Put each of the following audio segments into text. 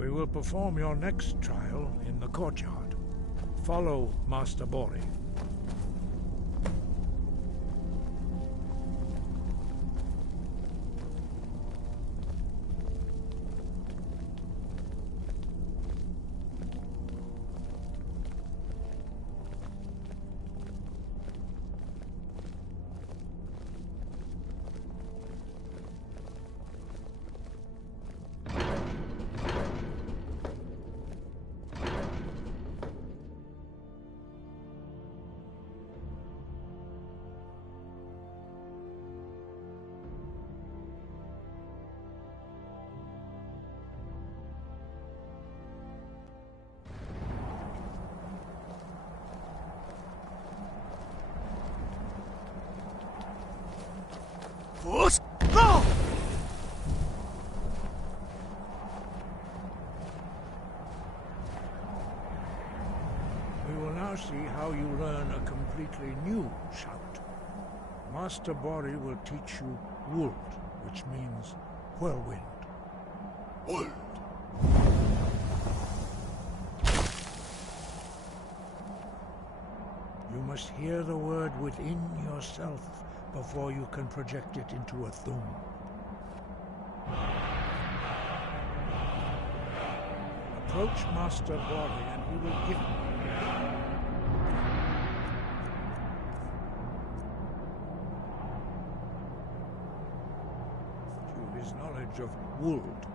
We will perform your next trial in the courtyard. Follow Master Bori. Force, go! We will now see how you learn a completely new shout. Master Bori will teach you Wold, which means whirlwind. Wold. You must hear the word within yourself before you can project it into a thum. Approach Master Bori and he will give you. To his knowledge of Wold.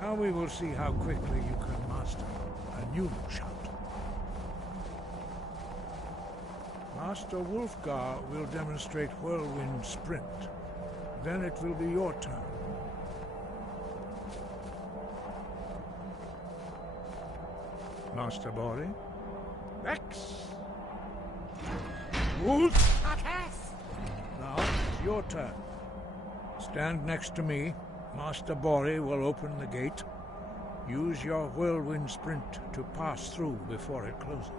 Now we will see how quickly you can master a new shout. Master Wolfgar will demonstrate Whirlwind Sprint. Then it will be your turn. Master Bori? Vex! Wolf! Now it's your turn. Stand next to me. Master Bori will open the gate. Use your whirlwind sprint to pass through before it closes.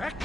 Back!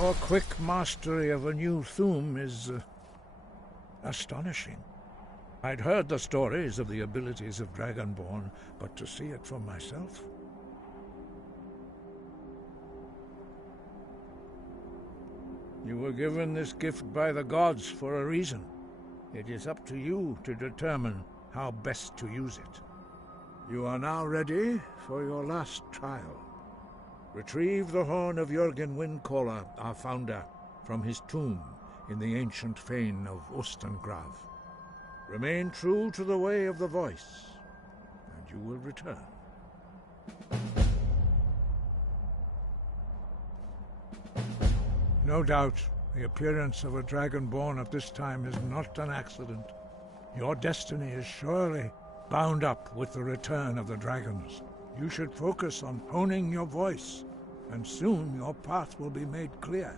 Your quick mastery of a new thum is astonishing. I'd heard the stories of the abilities of Dragonborn, but to see it for myself... You were given this gift by the gods for a reason. It is up to you to determine how best to use it. You are now ready for your last trial. Retrieve the horn of Jürgen Windcaller, our founder, from his tomb in the ancient fane of Ostengrav. Remain true to the way of the voice, and you will return. No doubt, the appearance of a Dragonborn at this time is not an accident. Your destiny is surely bound up with the return of the dragons. You should focus on honing your voice, and soon your path will be made clear.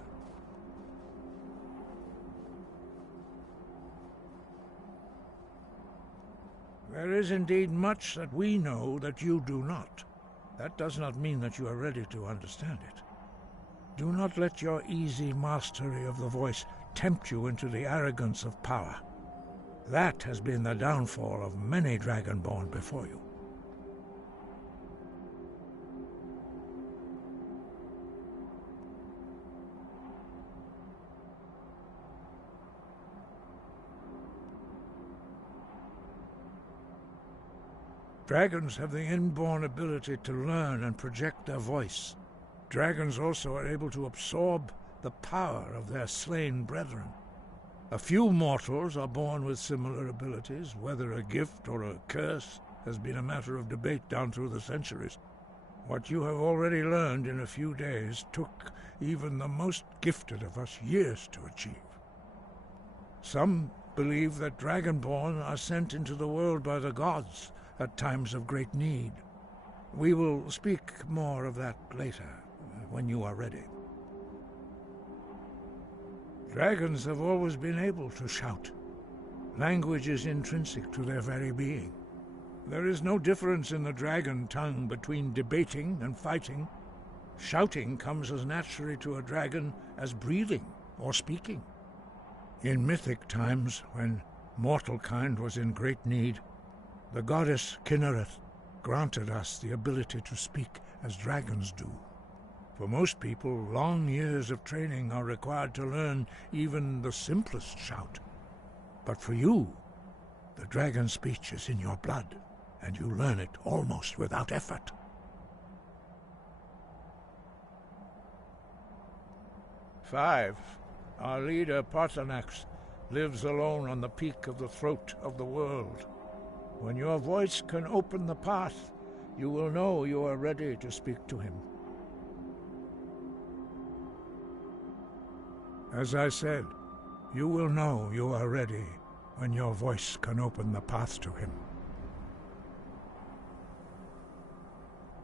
There is indeed much that we know that you do not. That does not mean that you are ready to understand it. Do not let your easy mastery of the voice tempt you into the arrogance of power. That has been the downfall of many Dragonborn before you. Dragons have the inborn ability to learn and project their voice. Dragons also are able to absorb the power of their slain brethren. A few mortals are born with similar abilities. Whether a gift or a curse has been a matter of debate down through the centuries. What you have already learned in a few days took even the most gifted of us years to achieve. Some believe that Dragonborn are sent into the world by the gods at times of great need. We will speak more of that later, when you are ready. Dragons have always been able to shout. Language is intrinsic to their very being. There is no difference in the dragon tongue between debating and fighting. Shouting comes as naturally to a dragon as breathing or speaking. In mythic times, when mortal kind was in great need, the goddess Kinnereth granted us the ability to speak as dragons do. For most people, long years of training are required to learn even the simplest shout. But for you, the dragon speech is in your blood, and you learn it almost without effort. Five. Our leader, Parthenax, lives alone on the peak of the throat of the world. When your voice can open the path, you will know you are ready to speak to him. As I said, you will know you are ready when your voice can open the path to him.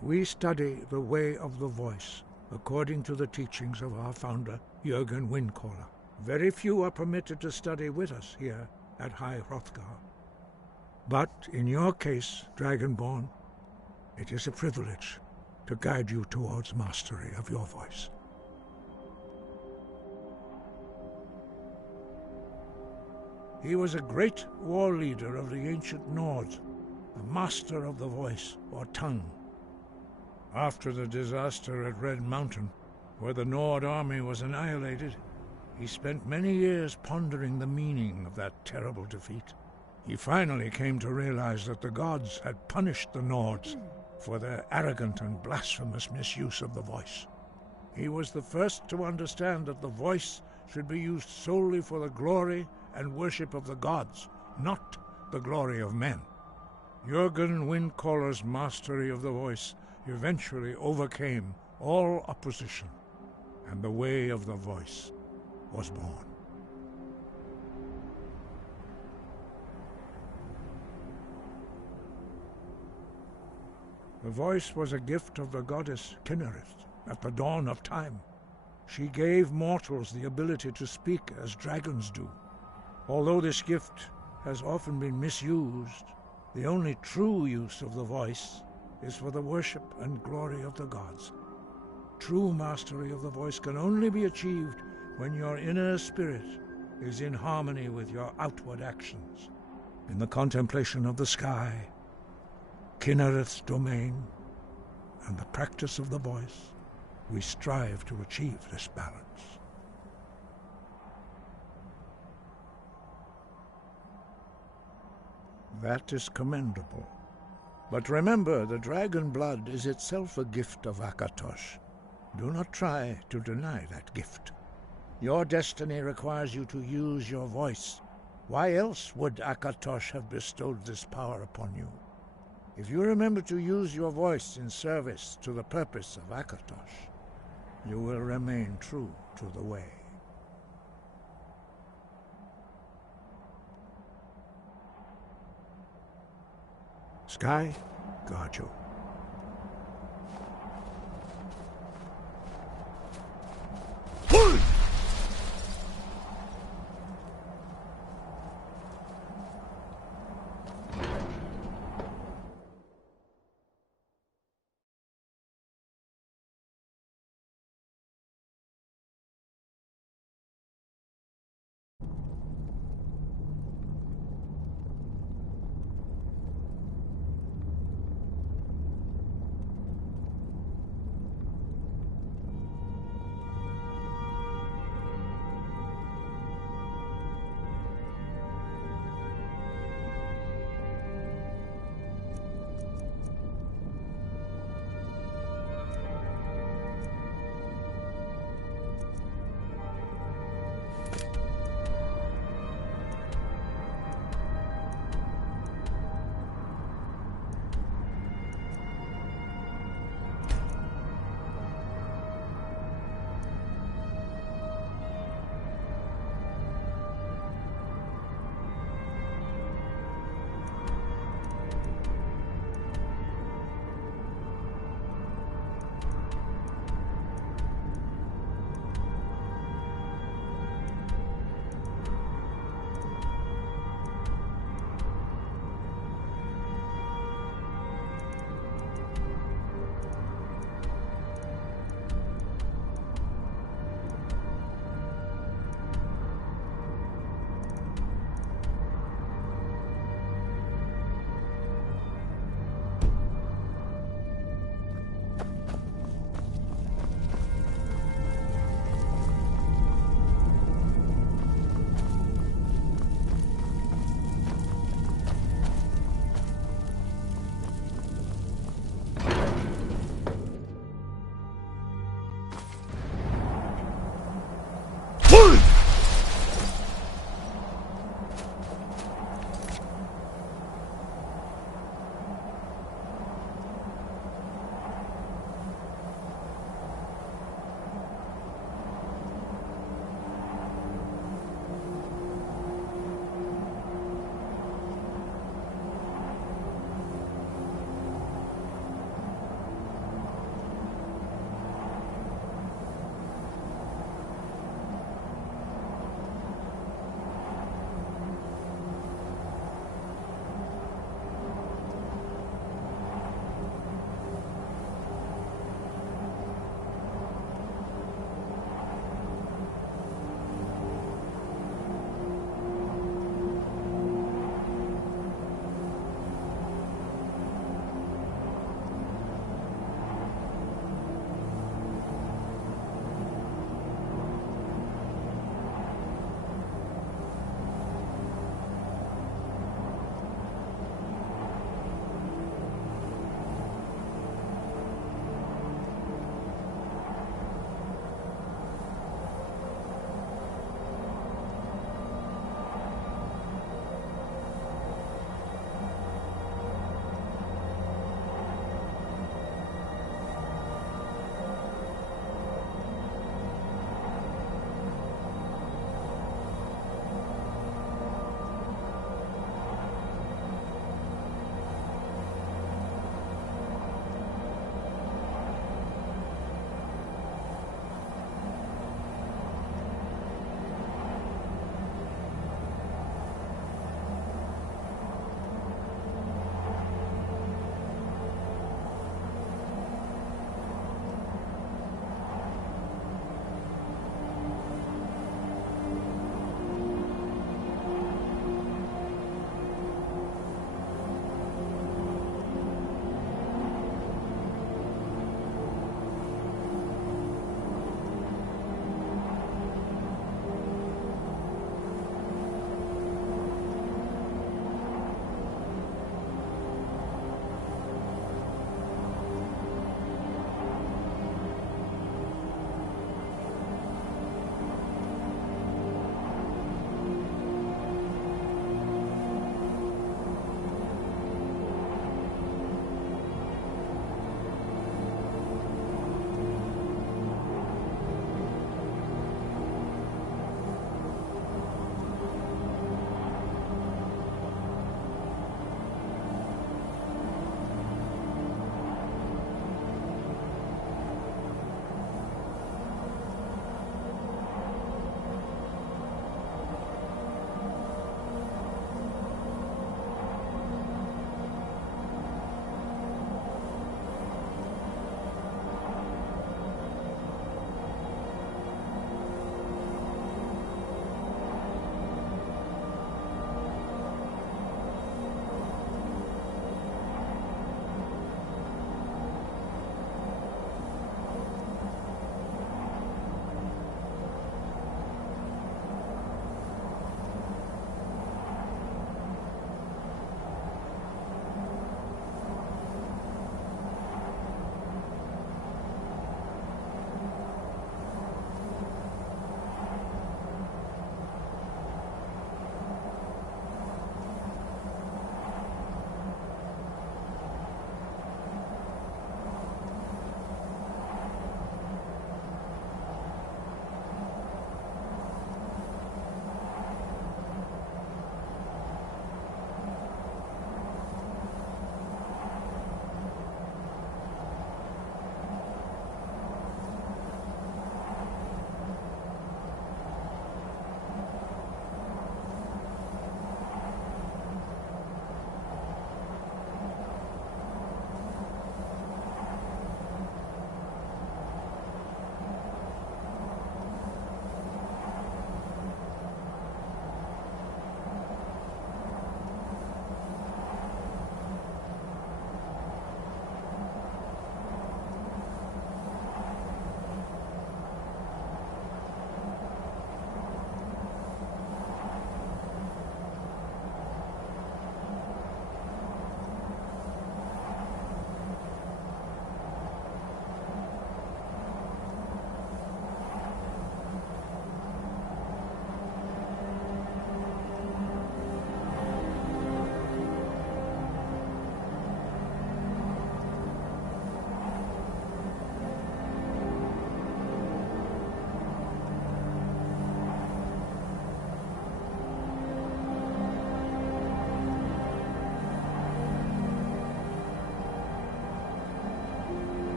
We study the way of the voice, according to the teachings of our founder, Jürgen Windcaller. Very few are permitted to study with us here at High Hrothgar. But in your case, Dragonborn, it is a privilege to guide you towards mastery of your voice. He was a great war leader of the ancient Nords, a master of the voice, or tongue. After the disaster at Red Mountain, where the Nord army was annihilated, he spent many years pondering the meaning of that terrible defeat. He finally came to realize that the gods had punished the Nords for their arrogant and blasphemous misuse of the voice. He was the first to understand that the voice should be used solely for the glory and worship of the gods, not the glory of men. Jürgen Windcaller's mastery of the voice eventually overcame all opposition, and the way of the voice was born. The voice was a gift of the goddess Kinnereth at the dawn of time. She gave mortals the ability to speak as dragons do. Although this gift has often been misused, the only true use of the voice is for the worship and glory of the gods. True mastery of the voice can only be achieved when your inner spirit is in harmony with your outward actions. In the contemplation of the sky, Kinnereth's domain, and the practice of the voice, we strive to achieve this balance. That is commendable. But remember, the dragon blood is itself a gift of Akatosh. Do not try to deny that gift. Your destiny requires you to use your voice. Why else would Akatosh have bestowed this power upon you? If you remember to use your voice in service to the purpose of Akatosh, you will remain true to the way. Sky, guard you.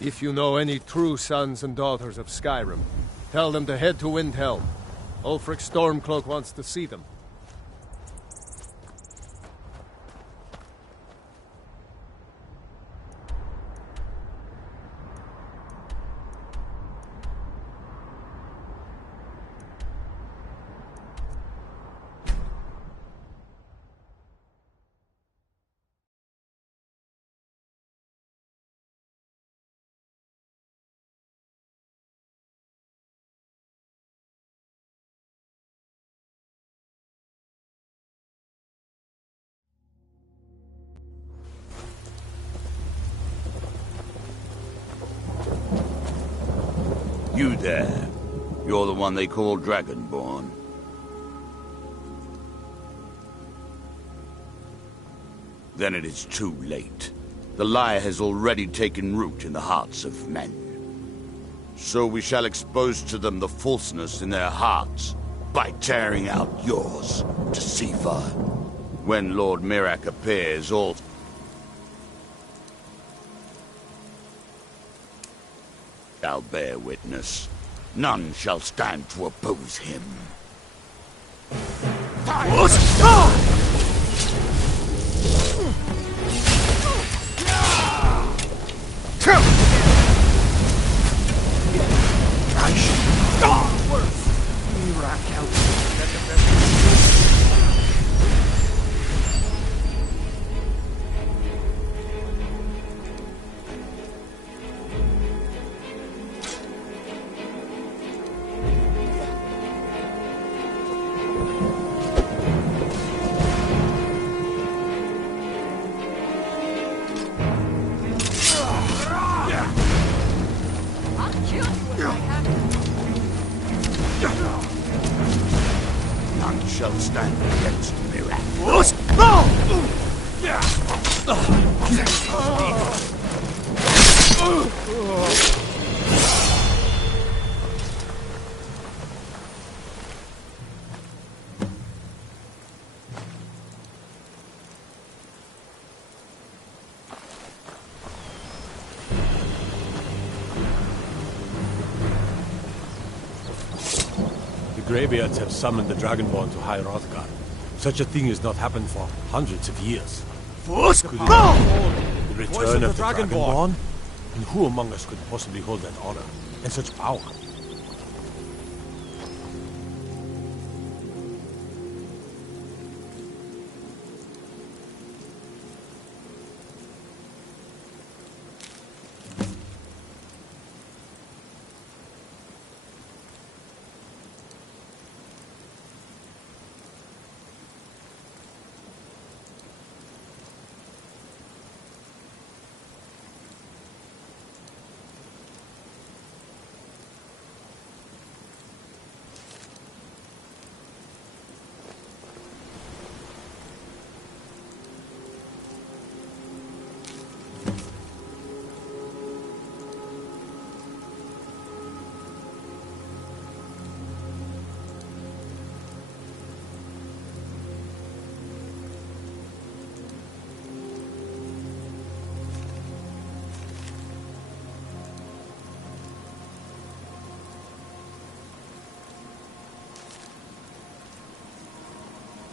If you know any true sons and daughters of Skyrim, tell them to head to Windhelm. Ulfric Stormcloak wants to see them. You there. You're the one they call Dragonborn. Then it is too late. The lie has already taken root in the hearts of men. So we shall expose to them the falseness in their hearts by tearing out yours to Siva. When Lord Mirak appears, all shall bear witness. None shall stand to oppose him. None shall stand against Mirak. Greybeards have summoned the Dragonborn to High Hrothgar. Such a thing has not happened for hundreds of years. Could it be the return of the Dragonborn? And who among us could possibly hold that honor and such power?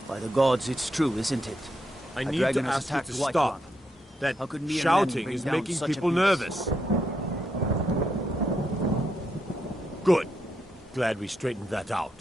By the gods, it's true, isn't it? I A need dragon to has ask you attacked to Whiterun. stop. That How could mere men shouting bring is down making such a people beast? nervous. Good. Glad we straightened that out.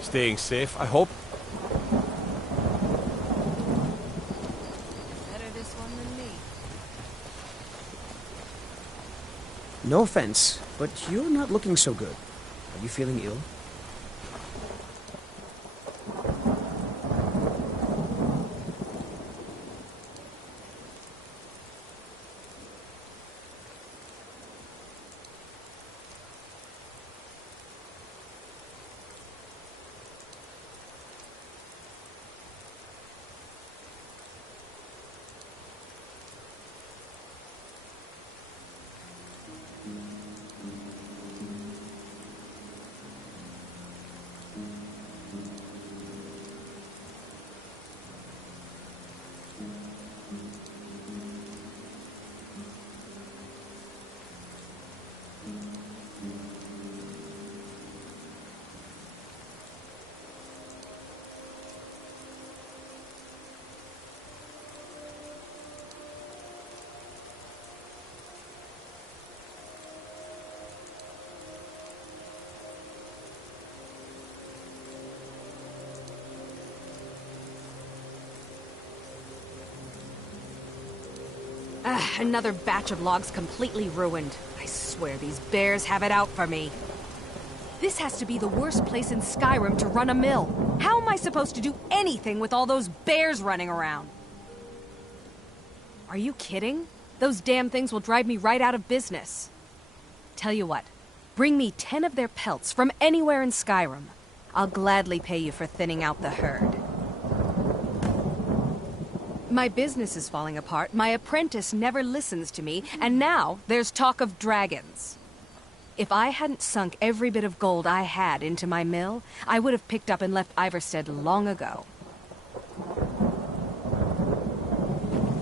Staying safe, I hope. Better this one than me. No offense, but you're not looking so good. Are you feeling ill? Another batch of logs completely ruined. I swear these bears have it out for me. This has to be the worst place in Skyrim to run a mill. How am I supposed to do anything with all those bears running around? Are you kidding? Those damn things will drive me right out of business. Tell you what, bring me 10 of their pelts from anywhere in Skyrim. I'll gladly pay you for thinning out the herd. My business is falling apart, my apprentice never listens to me, and now there's talk of dragons. If I hadn't sunk every bit of gold I had into my mill, I would have picked up and left Ivarstead long ago.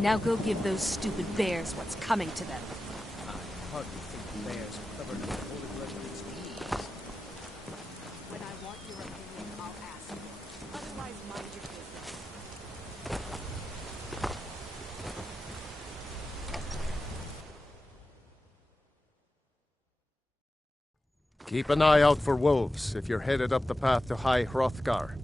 Now go give those stupid bears what's coming to them. I hardly think bears are covered in holy residence ease. When I want your opinion, I'll ask you. Otherwise, mind your business. Keep an eye out for wolves if you're headed up the path to High Hrothgar.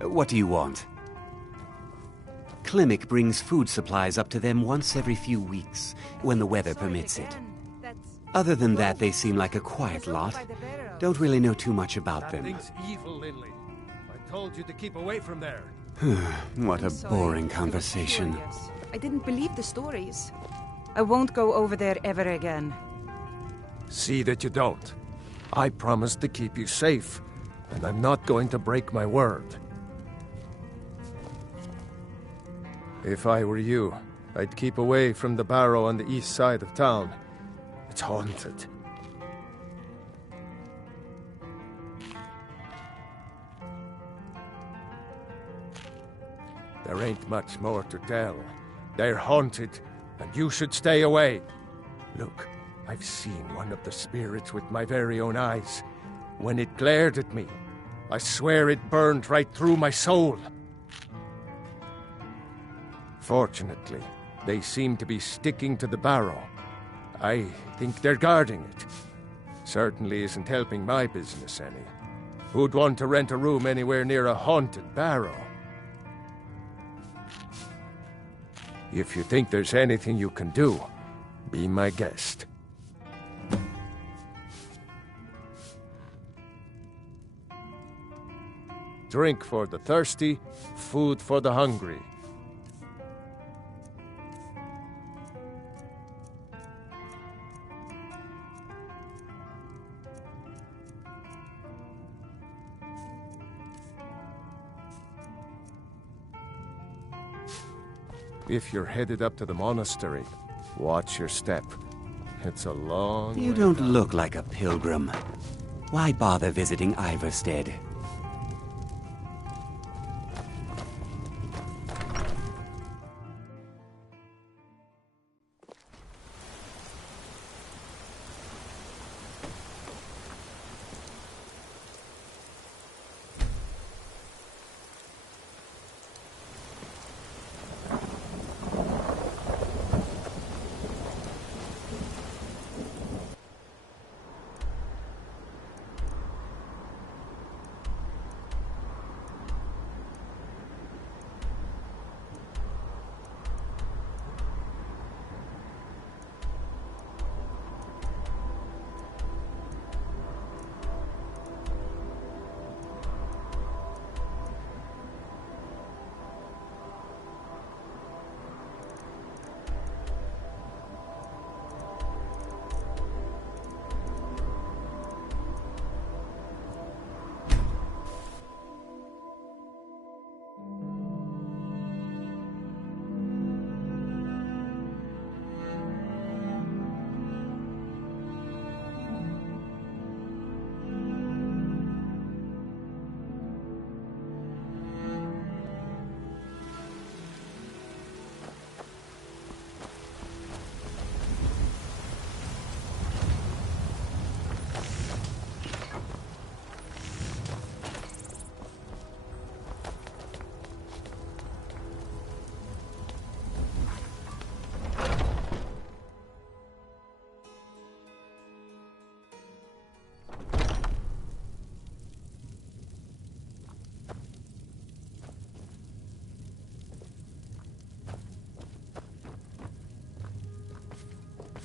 What do you want? Klimek brings food supplies up to them once every few weeks, when the weather permits it. Other than that, they seem like a quiet lot. Don't really know too much about them. That thing's evil, Lindley. I told you to keep away from there. What a boring conversation. I didn't believe the stories. I won't go over there ever again. See that you don't. I promised to keep you safe, and I'm not going to break my word. If I were you, I'd keep away from the barrow on the east side of town. It's haunted. There ain't much more to tell. They're haunted, and you should stay away. Look, I've seen one of the spirits with my very own eyes. When it glared at me, I swear it burned right through my soul. Fortunately, they seem to be sticking to the barrow. I think they're guarding it. Certainly isn't helping my business any. Who'd want to rent a room anywhere near a haunted barrow? If you think there's anything you can do, be my guest. Drink for the thirsty, food for the hungry. If you're headed up to the monastery, watch your step. It's a long You way don't down. look like a pilgrim. Why bother visiting Ivarstead?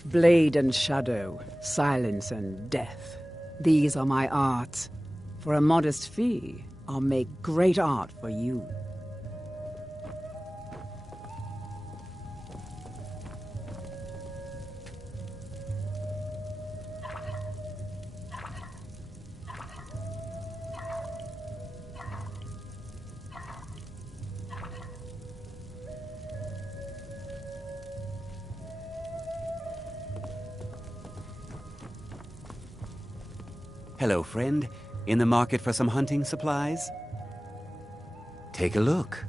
Blade and shadow, silence and death. These are my arts. For a modest fee, I'll make great art for you. Hello, friend. In the market for some hunting supplies? Take a look.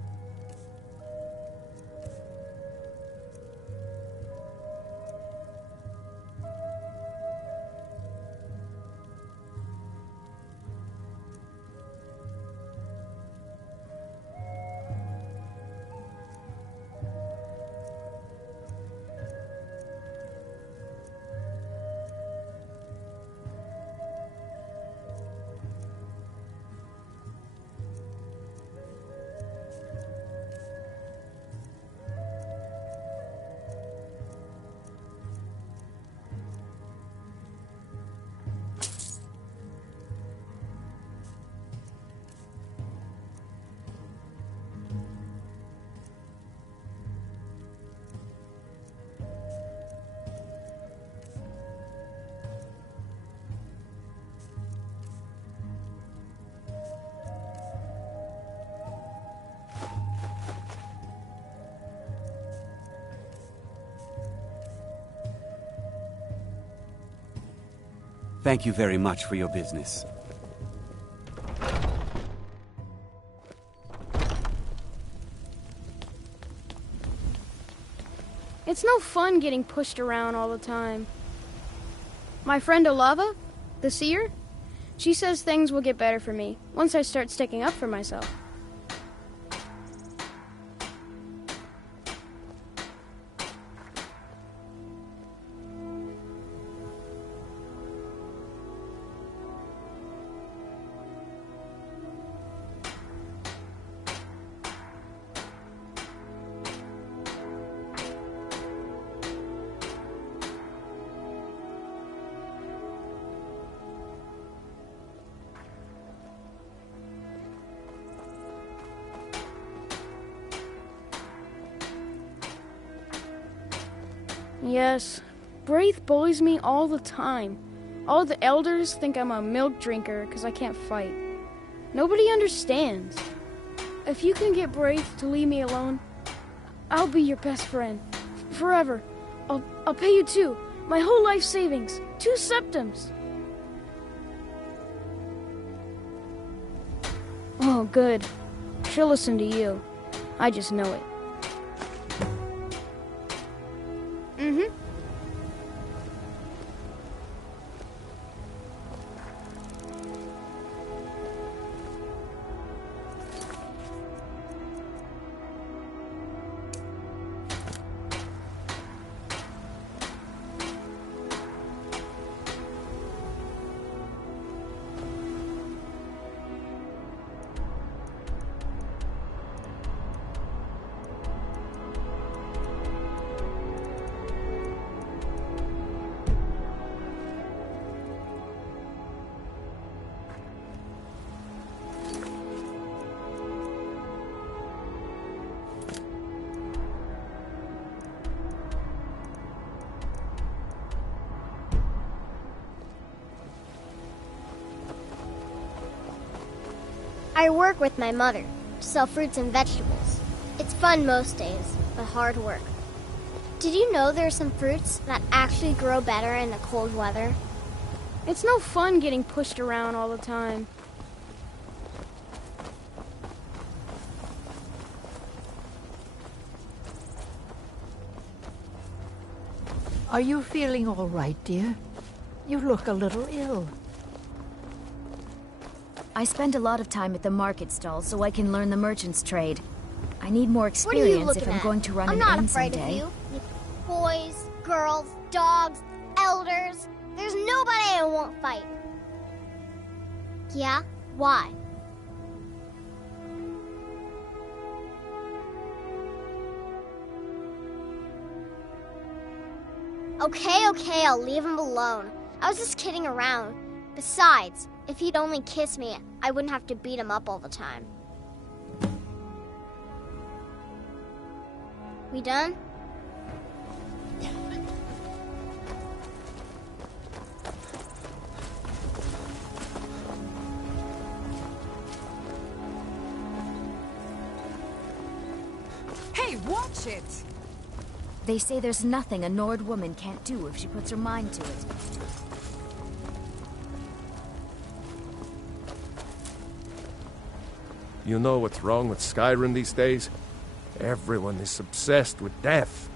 Thank you very much for your business. It's no fun getting pushed around all the time. My friend Olava, the seer, she says things will get better for me once I start sticking up for myself. Yes, Braith bullies me all the time. All the elders think I'm a milk drinker because I can't fight. Nobody understands. If you can get Braith to leave me alone, I'll be your best friend. Forever. I'll pay you too. My whole life savings. 2 septims. Oh, good. She'll listen to you. I just know it. Mm-hmm. I work with my mother to sell fruits and vegetables. It's fun most days, but hard work. Did you know there are some fruits that actually grow better in the cold weather? It's no fun getting pushed around all the time. Are you feeling all right, dear? You look a little ill. I spend a lot of time at the market stall so I can learn the merchant's trade. I need more experience if I'm going to run an inn someday. I'm not afraid of you. Boys, girls, dogs, elders. There's nobody I won't fight. Yeah? Why? Okay, I'll leave him alone. I was just kidding around. Besides, if he'd only kiss me, I wouldn't have to beat him up all the time. We done? Hey, watch it! They say there's nothing a Nord woman can't do if she puts her mind to it. You know what's wrong with Skyrim these days? Everyone is obsessed with death.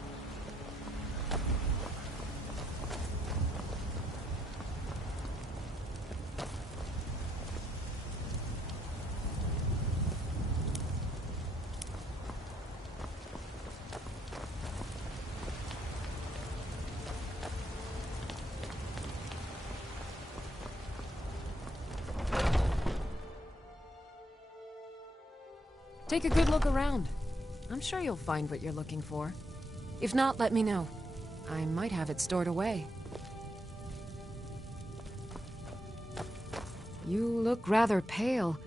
Take a good look around. I'm sure you'll find what you're looking for. If not, let me know. I might have it stored away. You look rather pale.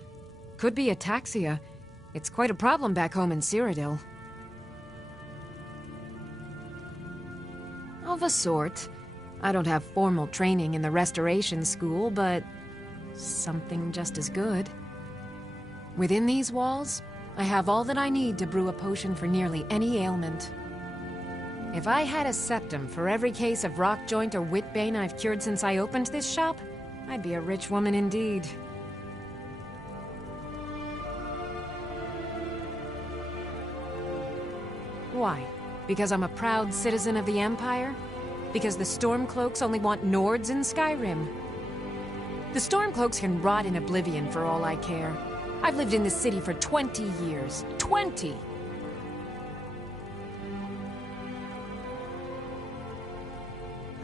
Could be ataxia. It's quite a problem back home in Cyrodiil. Of a sort. I don't have formal training in the restoration school, but something just as good. Within these walls, I have all that I need to brew a potion for nearly any ailment. If I had a septum for every case of rock joint or whitbane I've cured since I opened this shop, I'd be a rich woman indeed. Why? Because I'm a proud citizen of the Empire? Because the Stormcloaks only want Nords in Skyrim? The Stormcloaks can rot in oblivion for all I care. I've lived in this city for 20 years. 20!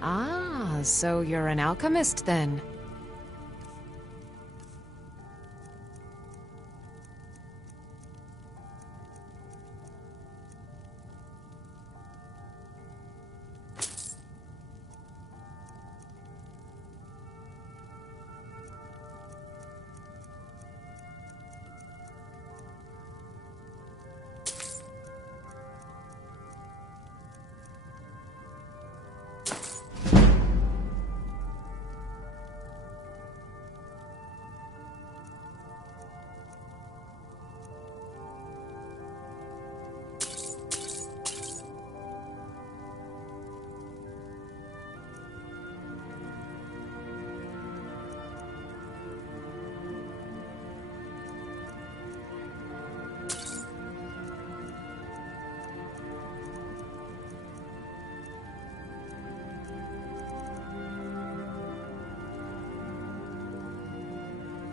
Ah, so you're an alchemist then?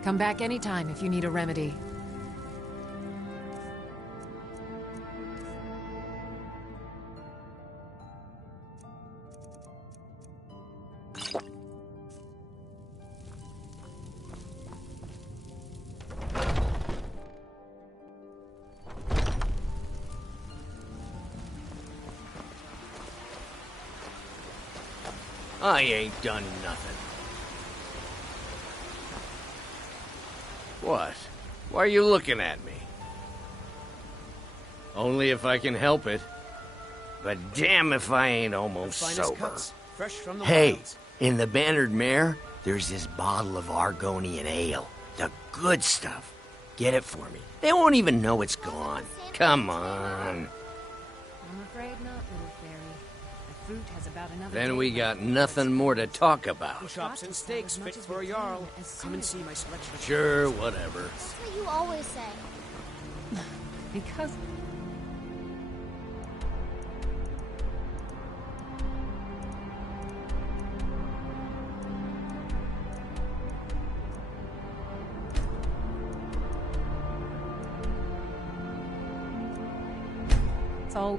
Come back anytime if you need a remedy. I ain't done nothing. What? Why are you looking at me? Only if I can help it. But damn if I ain't almost sober. Hey, in the Bannered Mare, there's this bottle of Argonian ale. The good stuff. Get it for me. They won't even know it's gone. Come on. I'm afraid not, little fairy. The fruit has about another Then we got nothing more to talk about. Chops and steaks fit for a Jarl. Come and see my selection. Sure, whatever. That's what you always say. Because... It's all...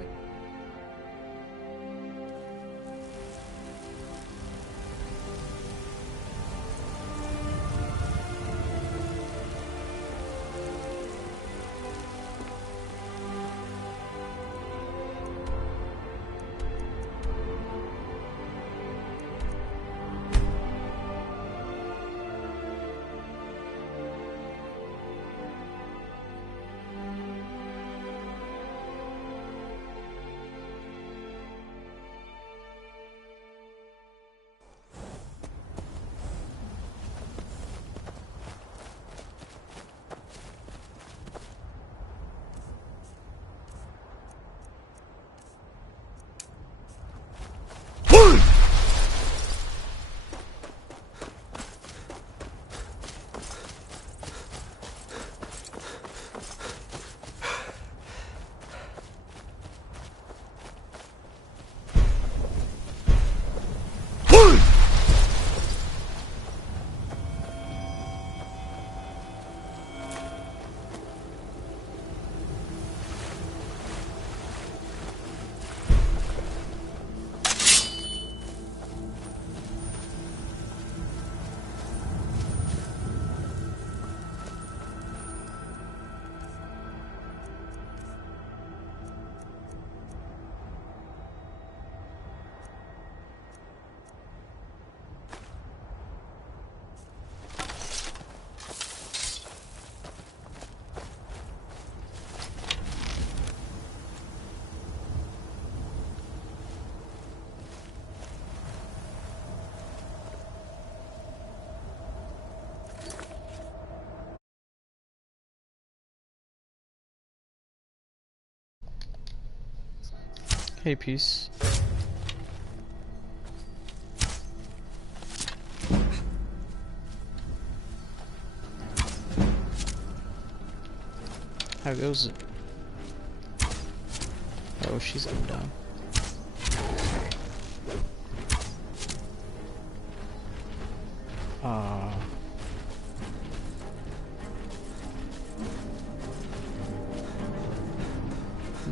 Hey, peace. How goes it? Oh, she's up down.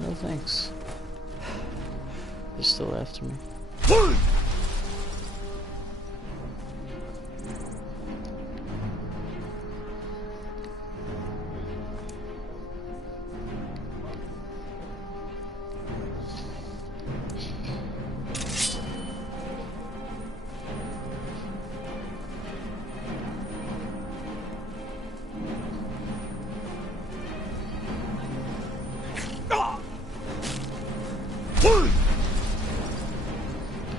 No thanks. They're still after me.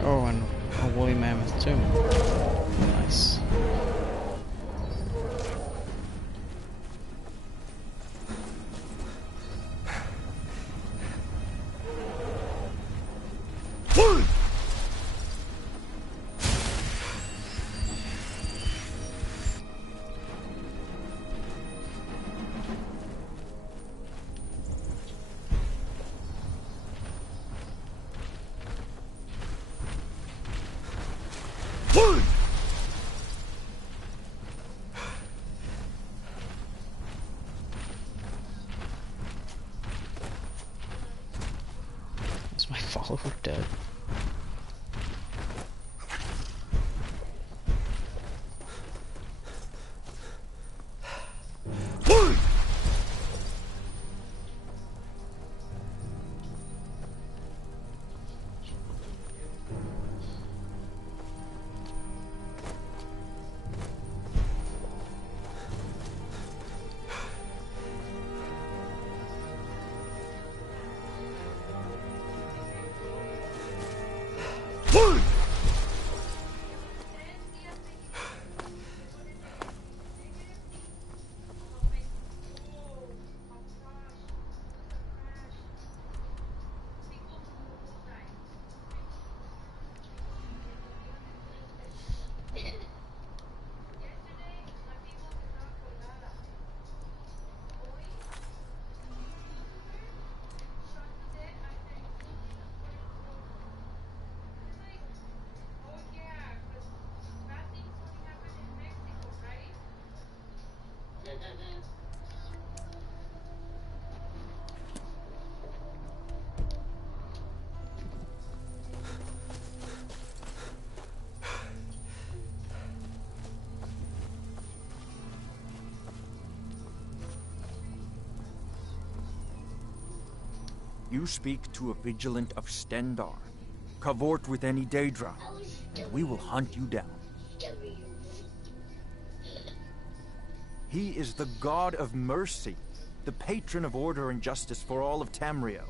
Oh, and a woolly mammoth too. Nice. Is my follower dead? You speak to a vigilant of Stendarr. Cavort with any Daedra, and we will hunt you down. He is the god of mercy, the patron of order and justice for all of Tamriel.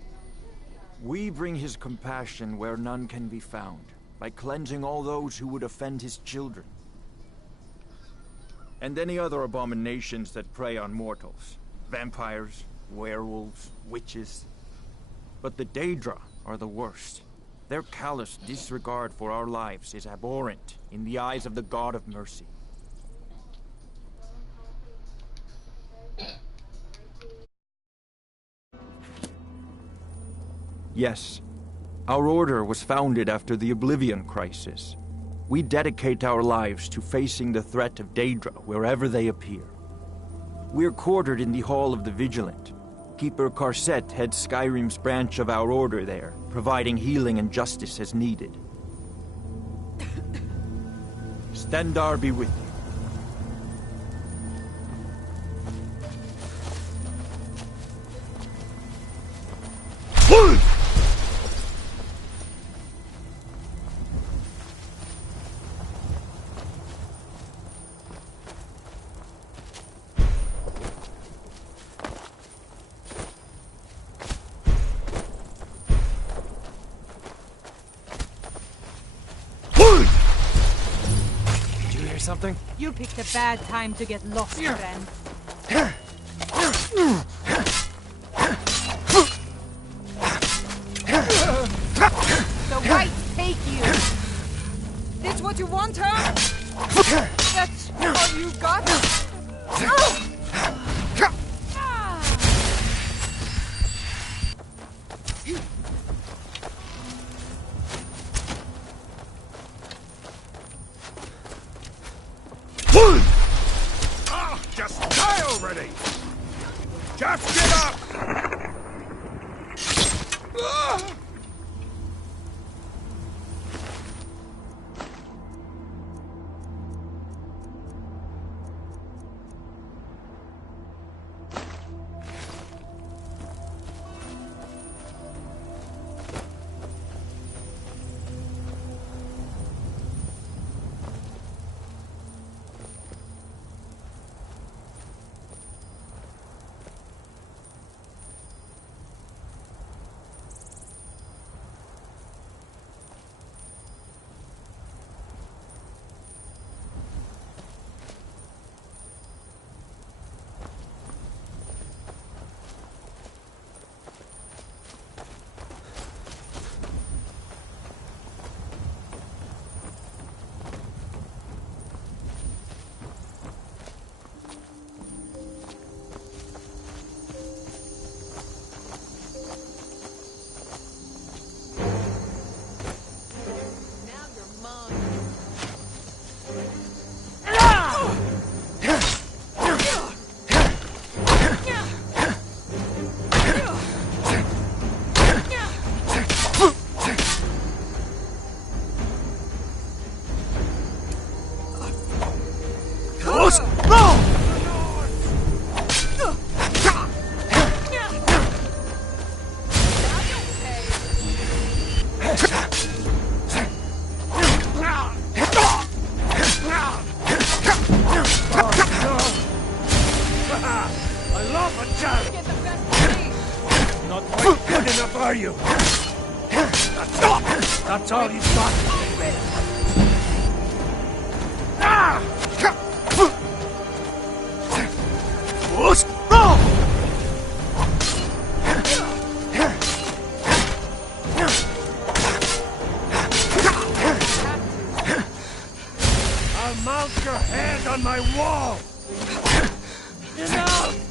We bring his compassion where none can be found, by cleansing all those who would offend his children. And any other abominations that prey on mortals. Vampires, werewolves, witches. But the Daedra are the worst. Their callous disregard for our lives is abhorrent in the eyes of the god of mercy. Yes, our order was founded after the Oblivion Crisis. We dedicate our lives to facing the threat of Daedra wherever they appear. We're quartered in the Hall of the Vigilant. Keeper Karset heads Skyrim's branch of our order there, providing healing and justice as needed. Stendarr be with you. Something? You picked a bad time to get lost, friend. what you want, huh? That's all you got? Just die already! Just get up! are you? That's all you've got. I'll mount your head on my wall! Enough!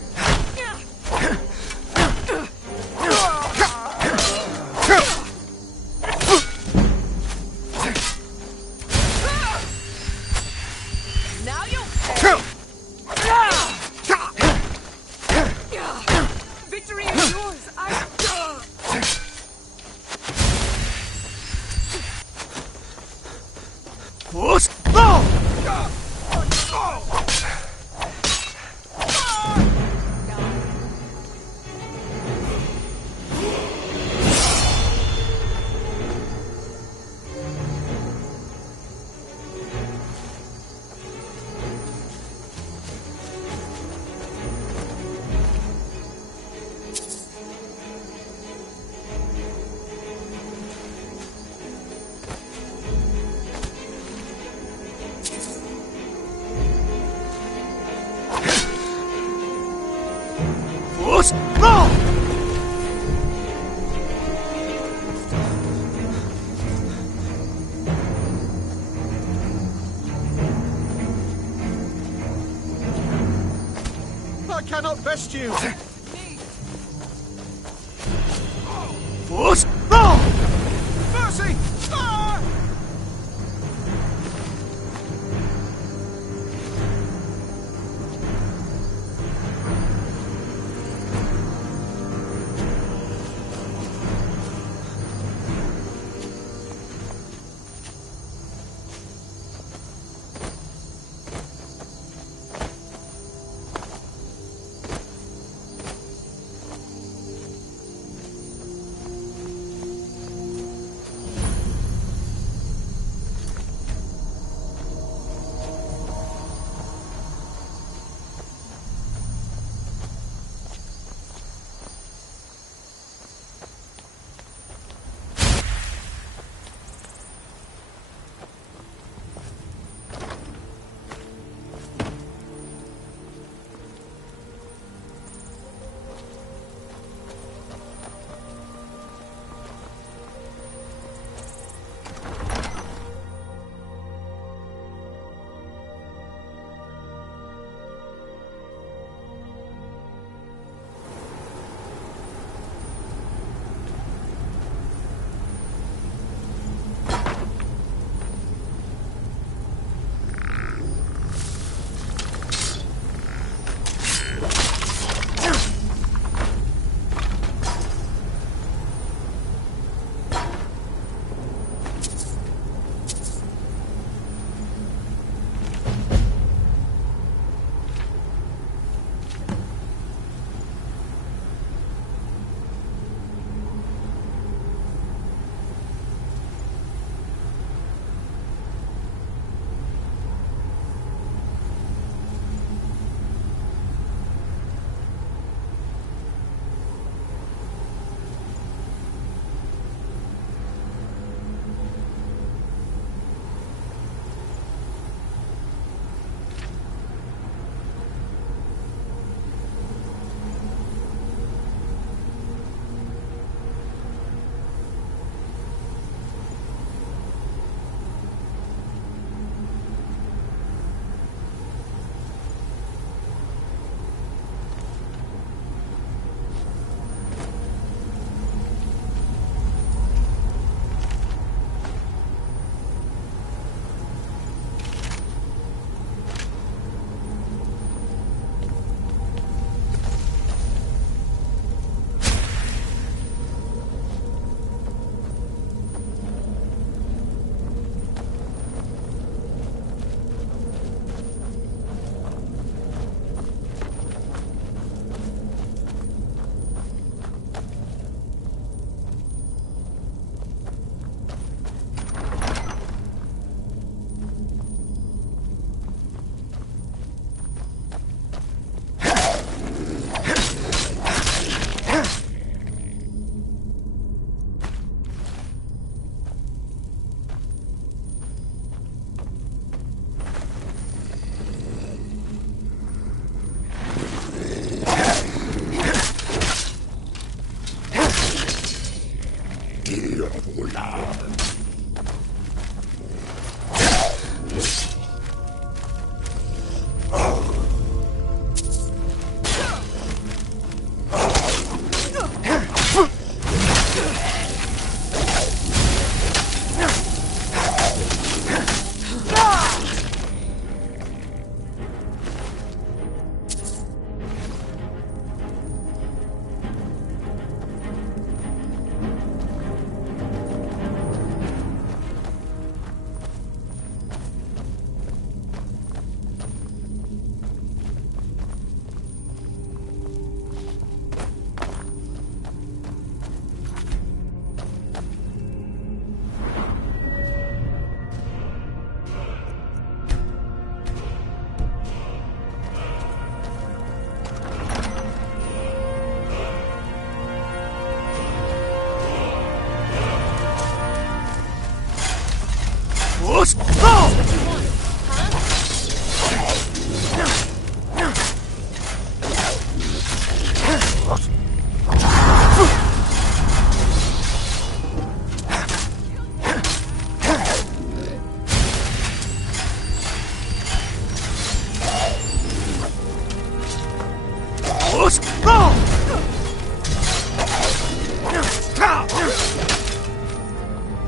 Now you'll pay! Victory is yours! I cannot best you. Mercy!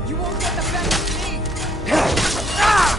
You won't get the best of me!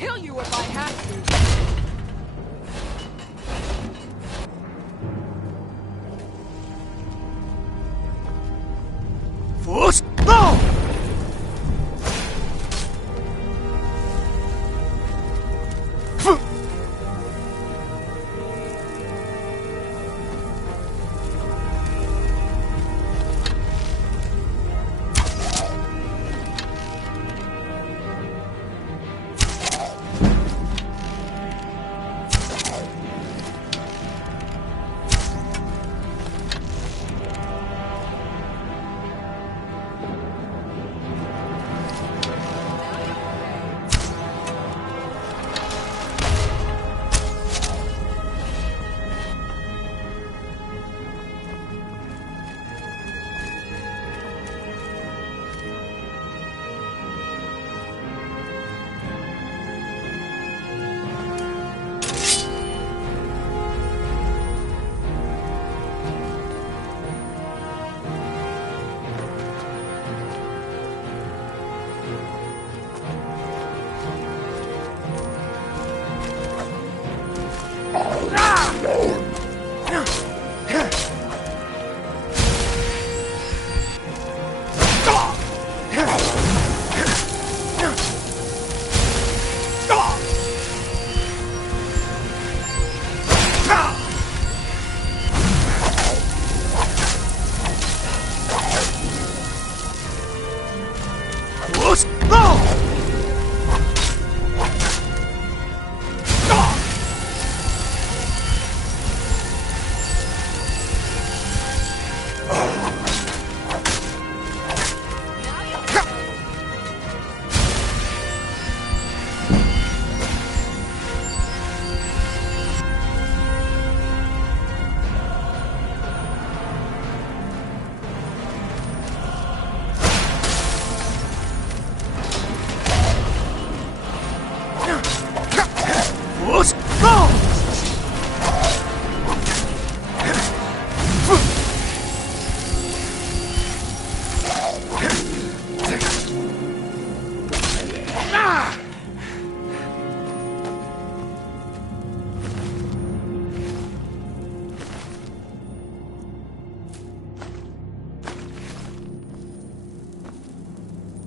kill you if I have to. Force! No!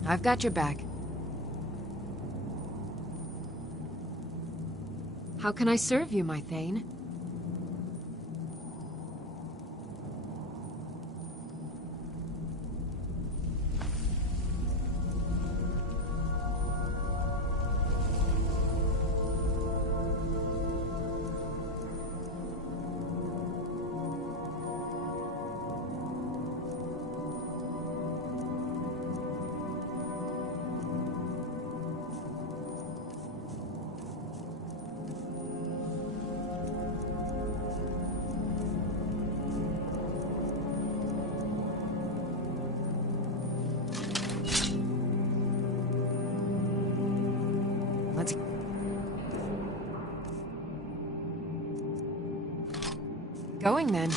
I've got your back. How can I serve you, my Thane? Going then.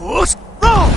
Force! Roll!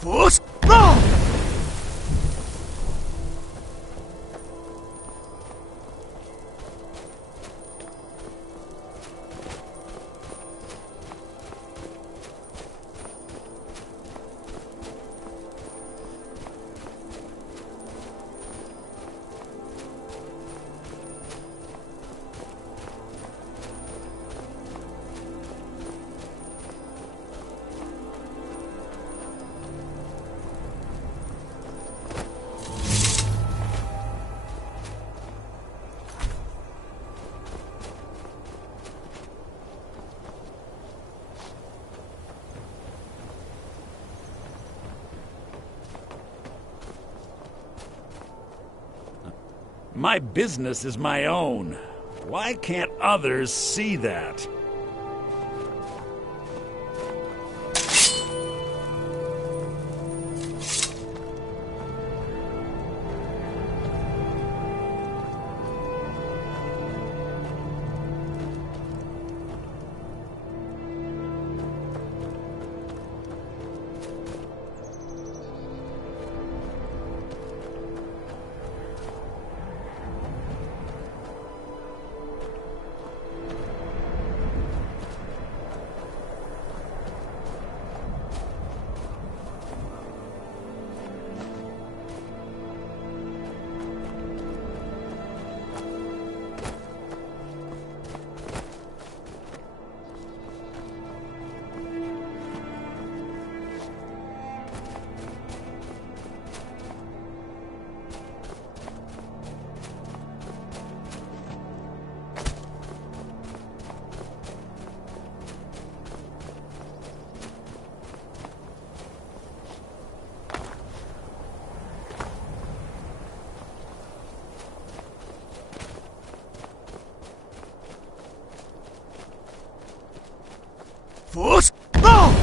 Force! Roll! My business is my own. Why can't others see that? Force! Roll!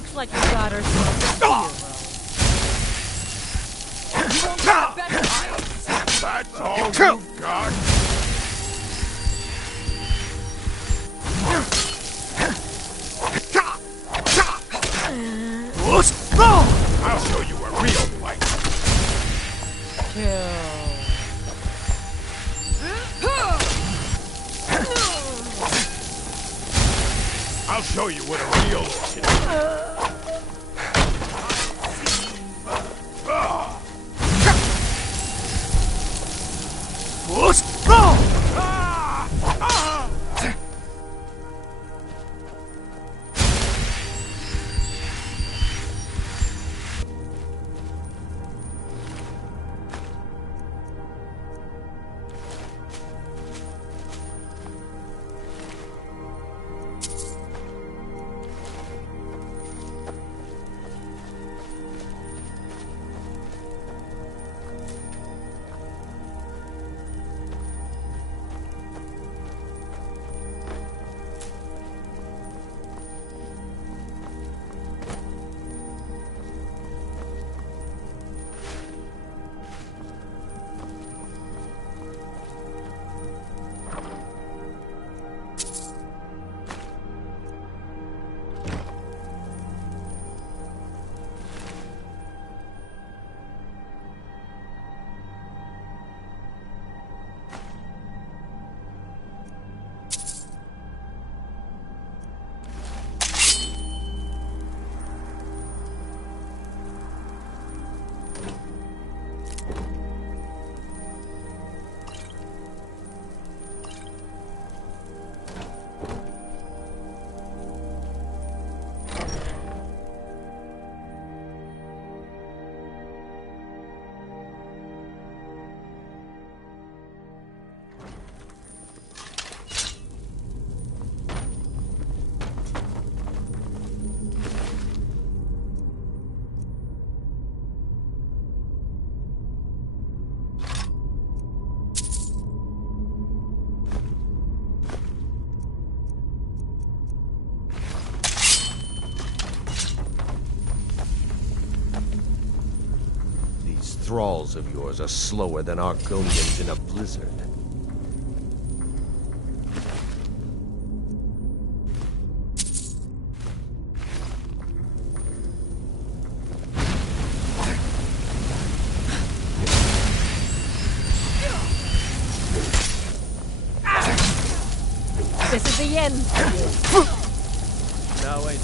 Looks like you got herself a hero. That's all you've got? I'll show you a real fight. I'll show you what a real shit is. Thralls of yours are slower than Argonians in a blizzard. This is the end. Now I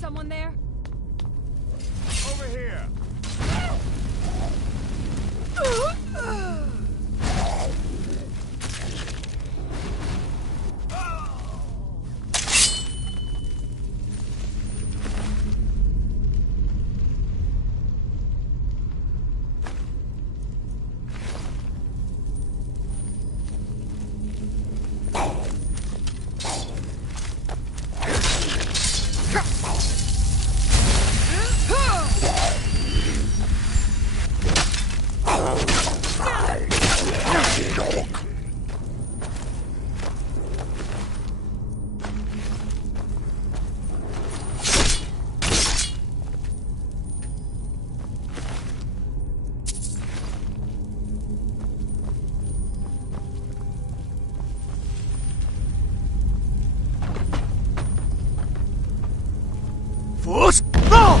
Someone there? Over here. First, go!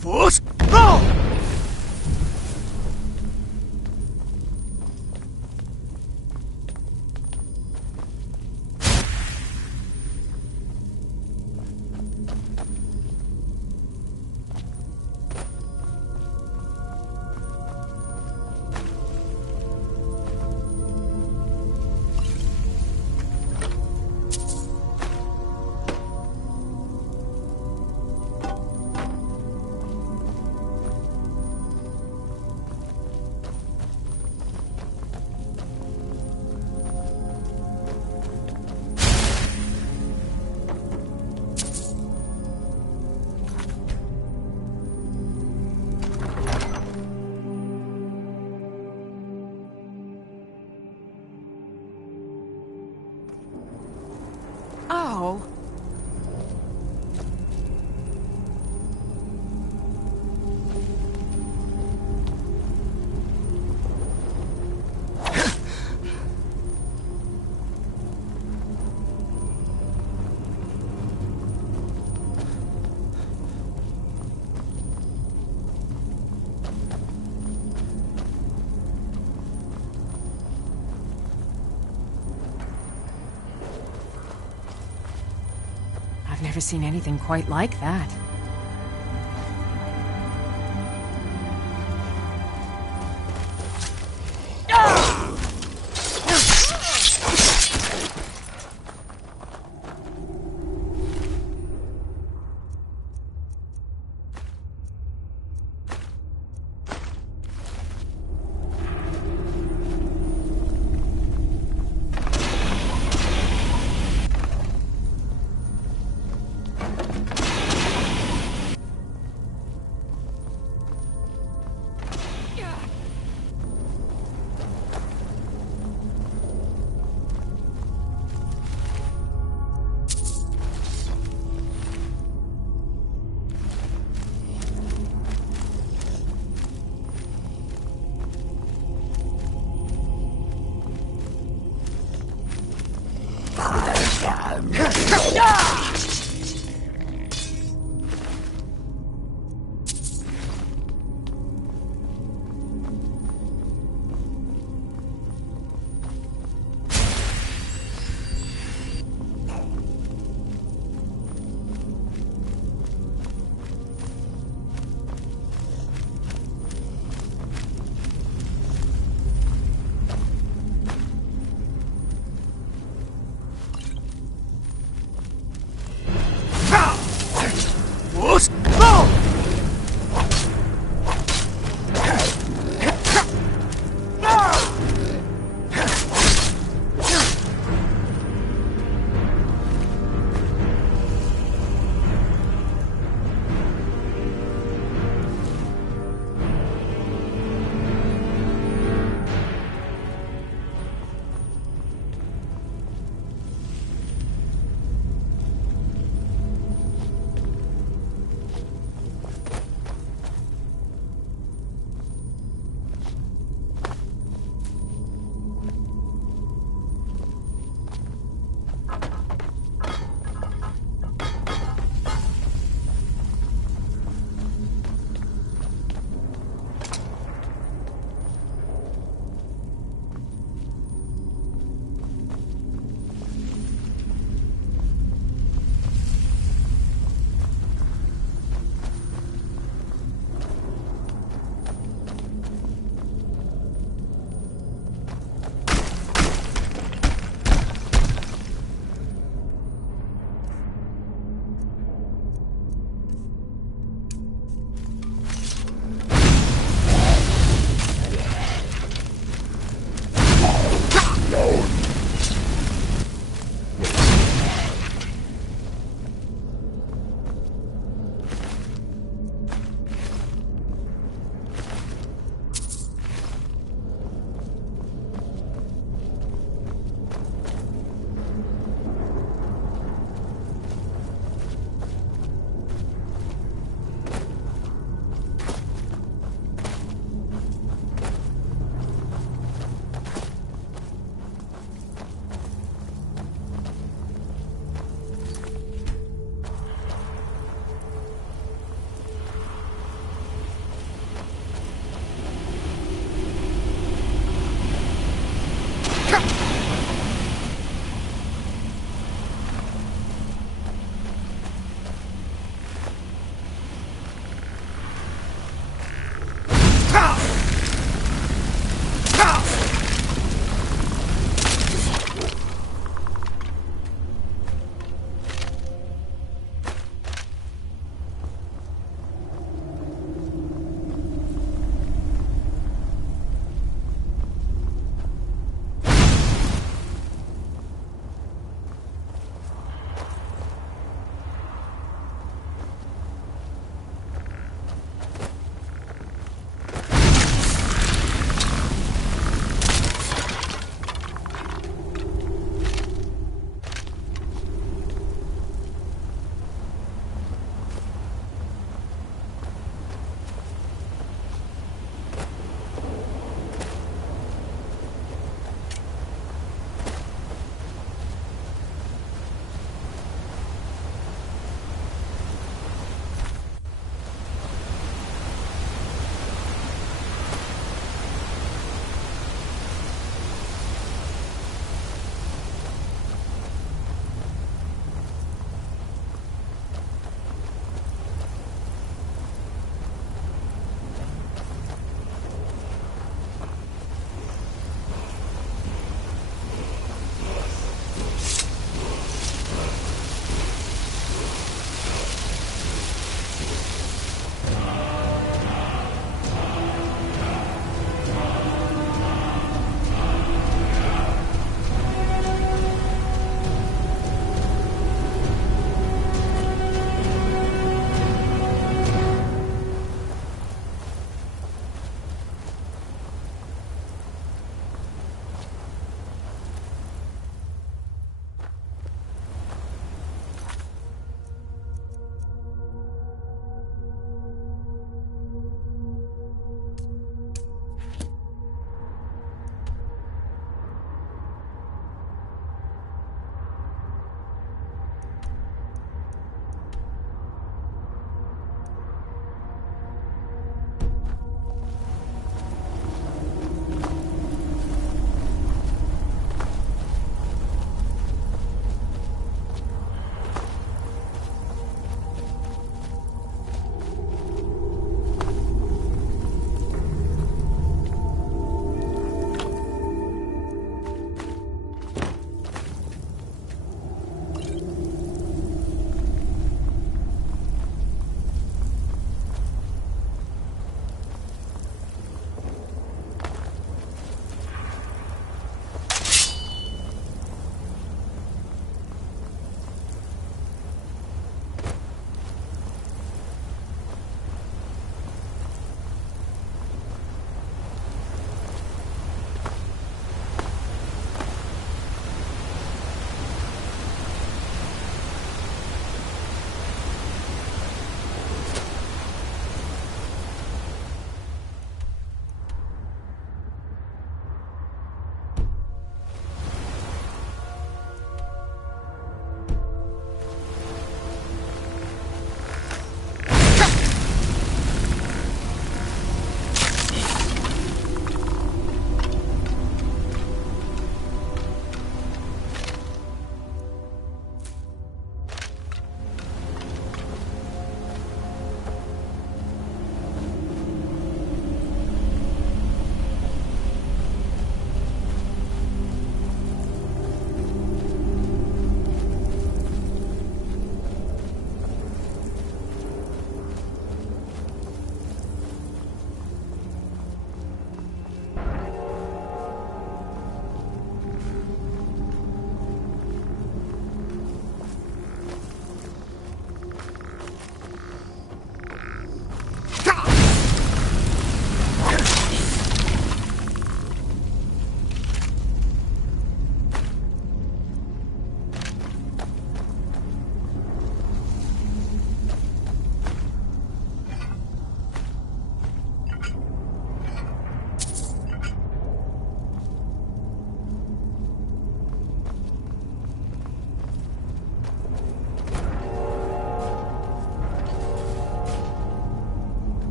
First, go! Oh. I've never seen anything quite like that.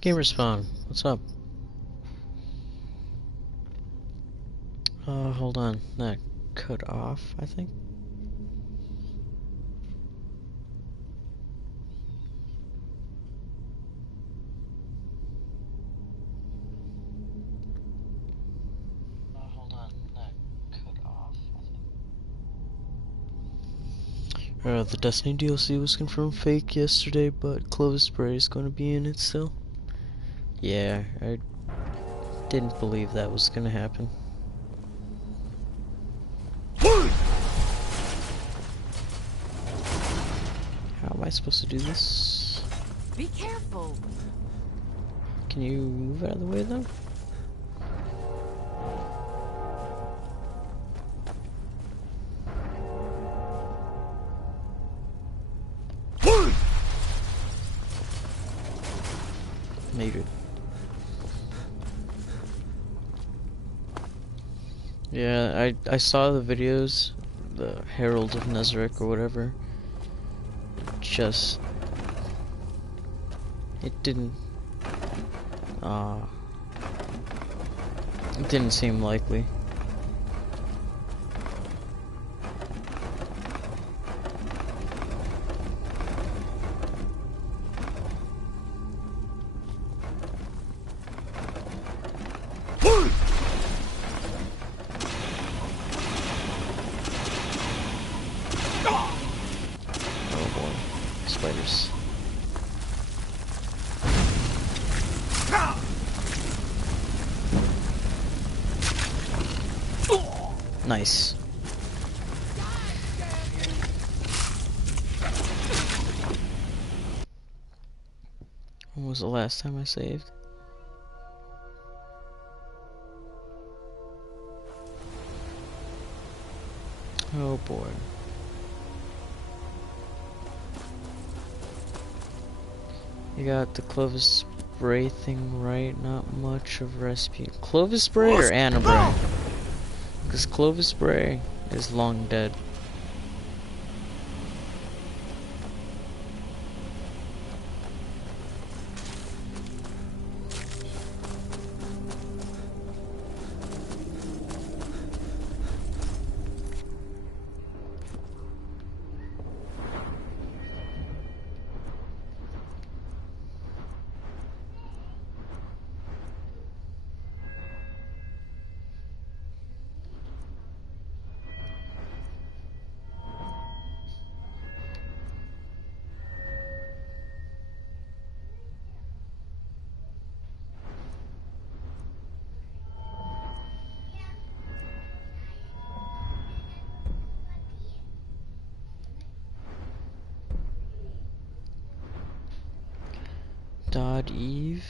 Gamer Spawn, what's up? Hold on. That cut off, I think. The Destiny DLC was confirmed fake yesterday, but Clovis Spray is going to be in it still. Yeah, I didn't believe that was going to happen. How am I supposed to do this? Be careful. Can you move out of the way though? Made it. Yeah, I saw the videos, the Herald of Nezarec or whatever. Just it didn't seem likely. Spiders. Nice. When was the last time I saved? Oh boy. You got the Clovis Spray thing right, not much of Rasputin. Clovis Spray or Annabray? Because Clovis Spray is long dead. Dodd Eve.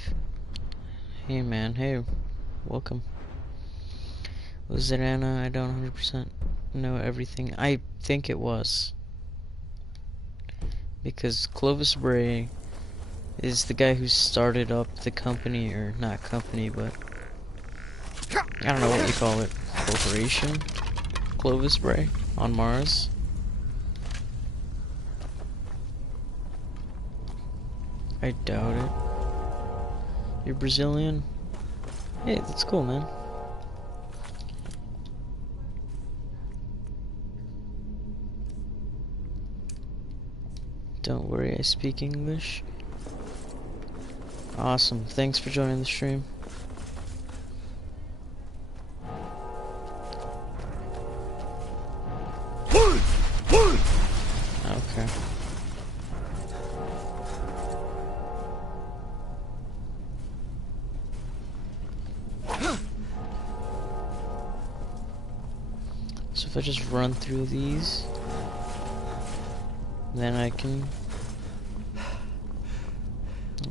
Hey man, hey, welcome. Was it Anna? I don't 100% know everything. I think it was. Because Clovis Bray is the guy who started up the company, or not company, but I don't know what you call it. Corporation? Clovis Bray on Mars. I doubt it. You're Brazilian? Hey, that's cool, man. Don't worry, I speak English. Awesome. Thanks for joining the stream. Okay. So if I just run through these, then I can...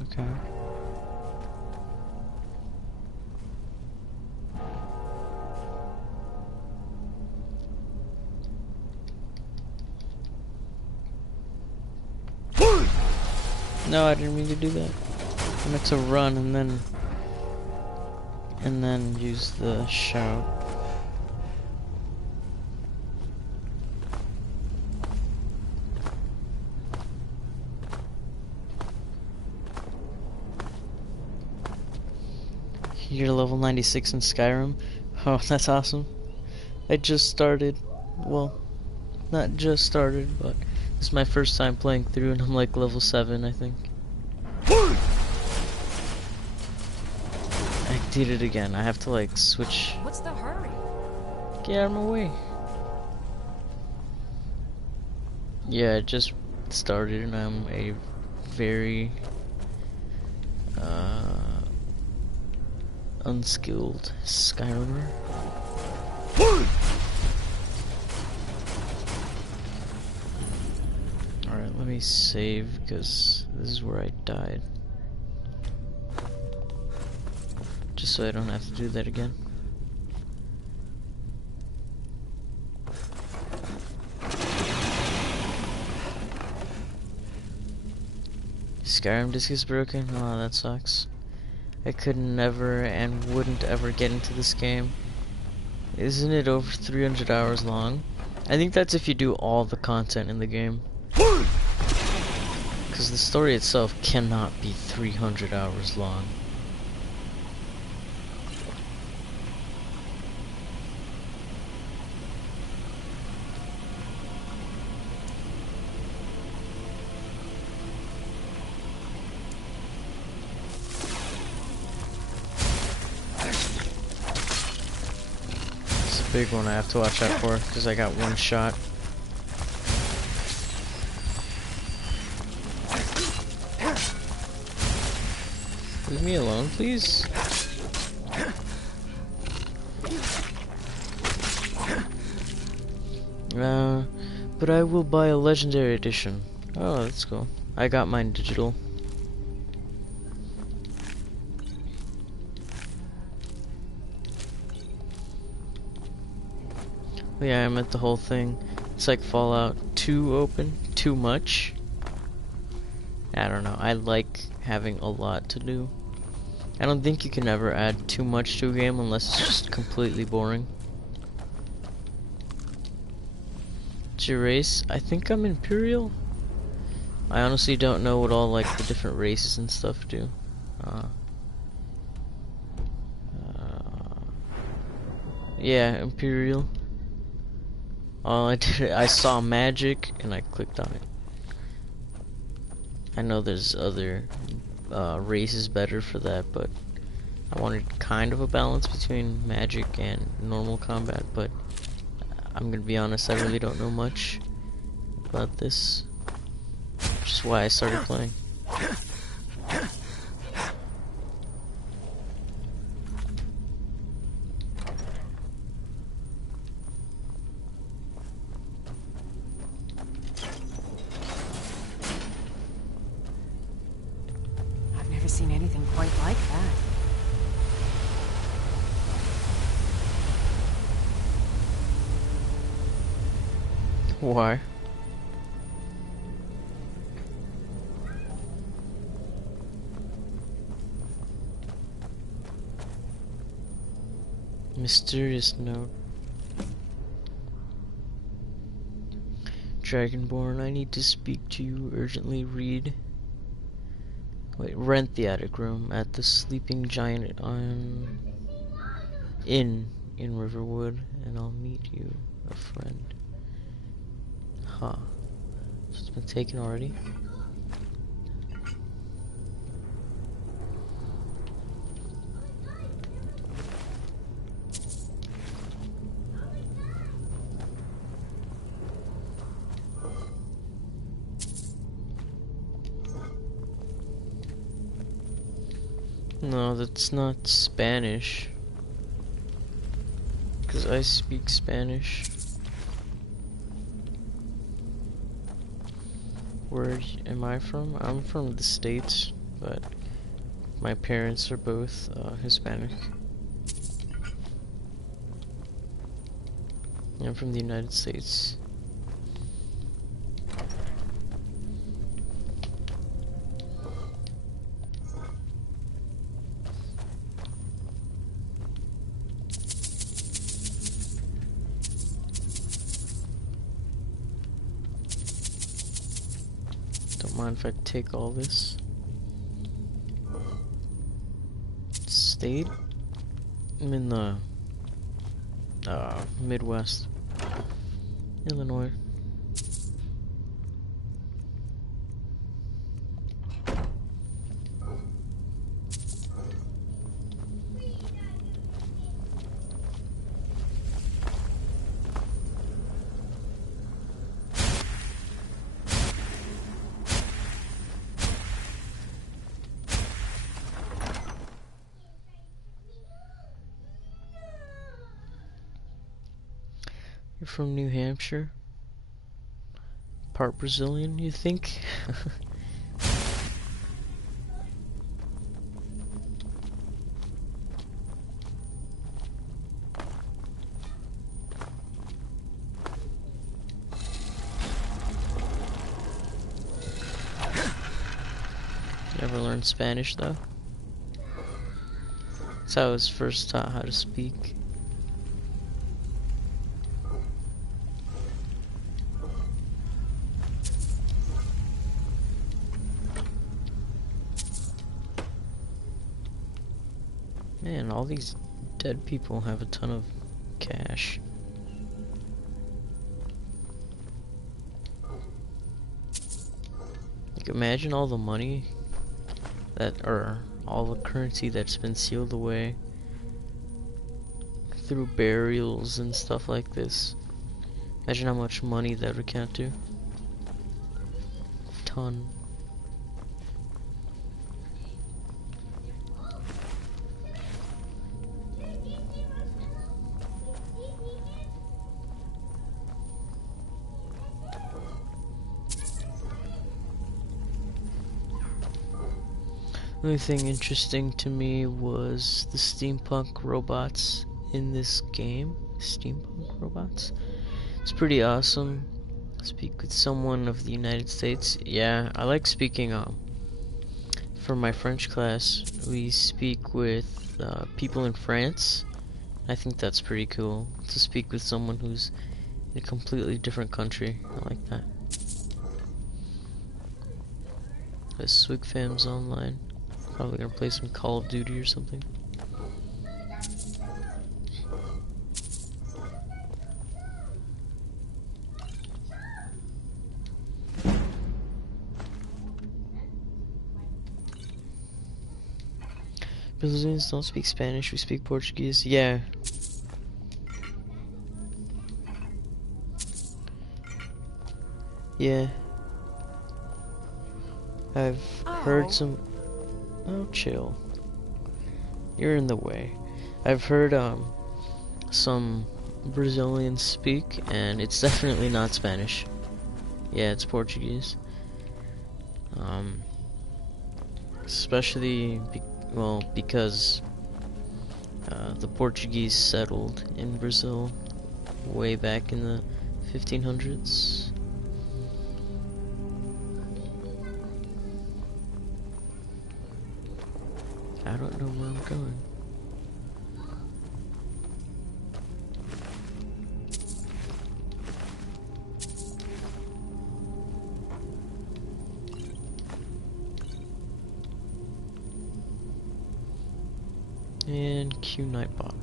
Okay. No, I didn't mean to do that. I meant to run and then use the shout. You're level 96 in Skyrim? Oh, that's awesome. I just started. Well, not just started, but this is my first time playing through, and I'm like level 7, I think. I did it again. I have to like switch. What's the hurry? Get out of my way. Yeah, I just started, and I'm a very unskilled Skyrimer. Alright, let me save, because this is where I died. Just so I don't have to do that again. Skyrim disk is broken? Oh, that sucks. I could never and wouldn't ever get into this game. Isn't it over 300 hours long? I think that's if you do all the content in the game. Because the story itself cannot be 300 hours long. Big one I have to watch out for, because I got one shot. Leave me alone, please. But I will buy a legendary edition. Oh, that's cool. I got mine digital. Yeah, I meant the whole thing. It's like Fallout 2 open. Too much. I don't know. I like having a lot to do. I don't think you can ever add too much to a game unless it's just completely boring. What's your race? I think I'm Imperial. I honestly don't know what all like the different races and stuff do. Yeah, Imperial. All I did, I saw magic and I clicked on it. I know there's other races better for that, but I wanted kind of a balance between magic and normal combat, but I'm gonna be honest, I really don't know much about this, which is why I started playing. Seen anything quite like that. Why? Mysterious note. Dragonborn, I need to speak to you urgently. Read. Wait, rent the attic room at the Sleeping Giant Inn in Riverwood, and I'll meet you, a friend. Huh. So it's been taken already? No, that's not Spanish. Because I speak Spanish. Where am I from? I'm from the States, but my parents are both Hispanic. I'm from the United States. Don't mind if I take all this. State? I'm in the Midwest, Illinois. You're from New Hampshire? Part Brazilian, you think? Never learned Spanish though. That's how I was first taught how to speak. Man, all these dead people have a ton of cash. Like, imagine all the money that, or all the currency that's been sealed away through burials and stuff like this. Imagine how much money that would count to. Ton. The only thing interesting to me was the steampunk robots in this game. Steampunk robots. It's pretty awesome. Speak with someone of the United States. Yeah, I like speaking. For my French class, we speak with people in France. I think that's pretty cool to speak with someone who's in a completely different country. I like that. The Swig Fam's online. Probably gonna play some Call of Duty or something. Brazilians don't speak Spanish, we speak Portuguese. Yeah. Yeah. I've heard some... Oh, chill. You're in the way. I've heard some Brazilians speak, and it's definitely not Spanish. Yeah, it's Portuguese. Especially, because the Portuguese settled in Brazil way back in the 1500s. I don't know where I'm going. And Q Nightbot.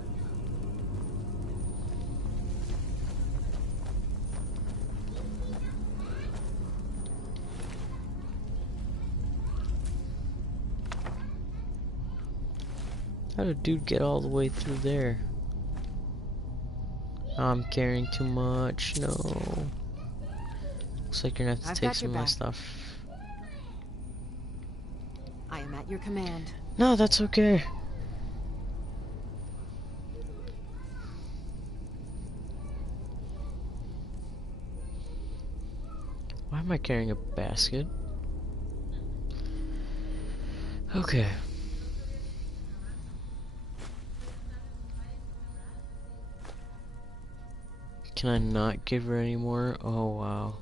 How did dude get all the way through there? I'm carrying too much. No. Looks like you're gonna have to take some of my stuff. I am at your command. No, that's okay. Why am I carrying a basket? Okay. Can I not give her any more? Oh, wow.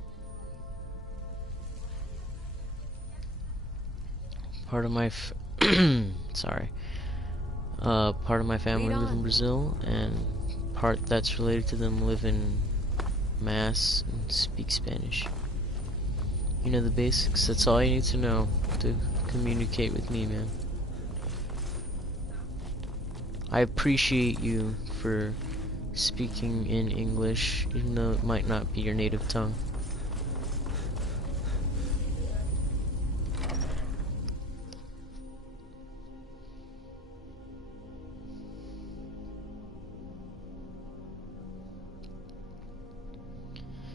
Part of my sorry. Part of my family live in Brazil, and part that's related to them live in Mass and speak Spanish. You know the basics. That's all you need to know to communicate with me, man. I appreciate you for speaking in English, even though it might not be your native tongue.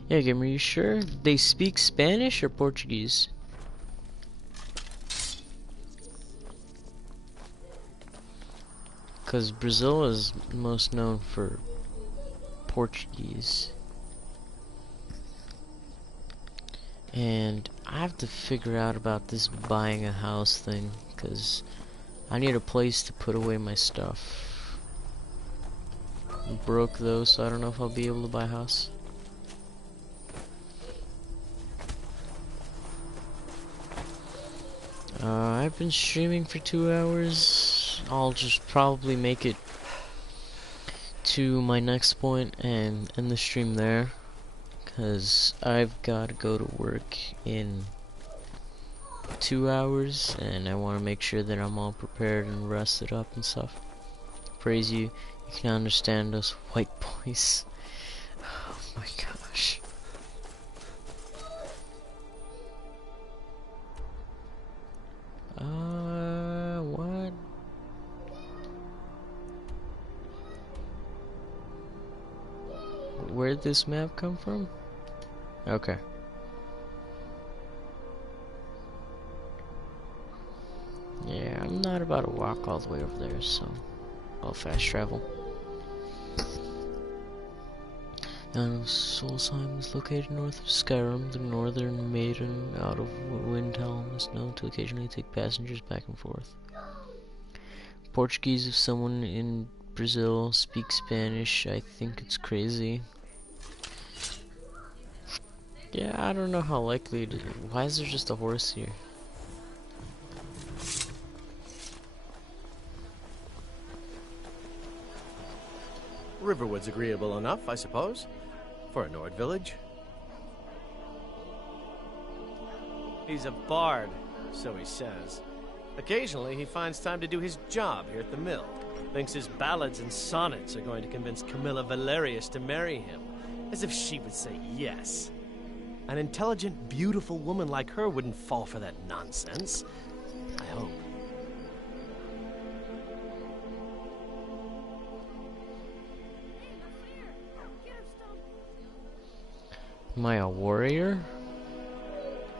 Yeah, Gamer, you sure they speak Spanish or Portuguese? Because Brazil is most known for Portuguese. And I have to figure out about this buying a house thing, because I need a place to put away my stuff. I'm broke though, so I don't know if I'll be able to buy a house. I've been streaming for 2 hours. I'll just probably make it to my next point and end the stream there, because I've got to go to work in 2 hours, and I want to make sure that I'm all prepared and rested up and stuff. Praise you, you can understand us white boys. Oh my gosh. What? Where'd this map come from? Okay. Yeah, I'm not about to walk all the way over there, so I'll fast travel. Solsheim is located north of Skyrim. The northern maiden out of Windhelm is known to occasionally take passengers back and forth. Portuguese, if someone in Brazil speaks Spanish, I think it's crazy. Yeah, I don't know how likely it is. Why is there just a horse here? Riverwood's agreeable enough, I suppose, for a Nord village. He's a bard, so he says. Occasionally, he finds time to do his job here at the mill. Thinks his ballads and sonnets are going to convince Camilla Valerius to marry him. As if she would say yes. An intelligent, beautiful woman like her wouldn't fall for that nonsense. I hope. Am I a warrior?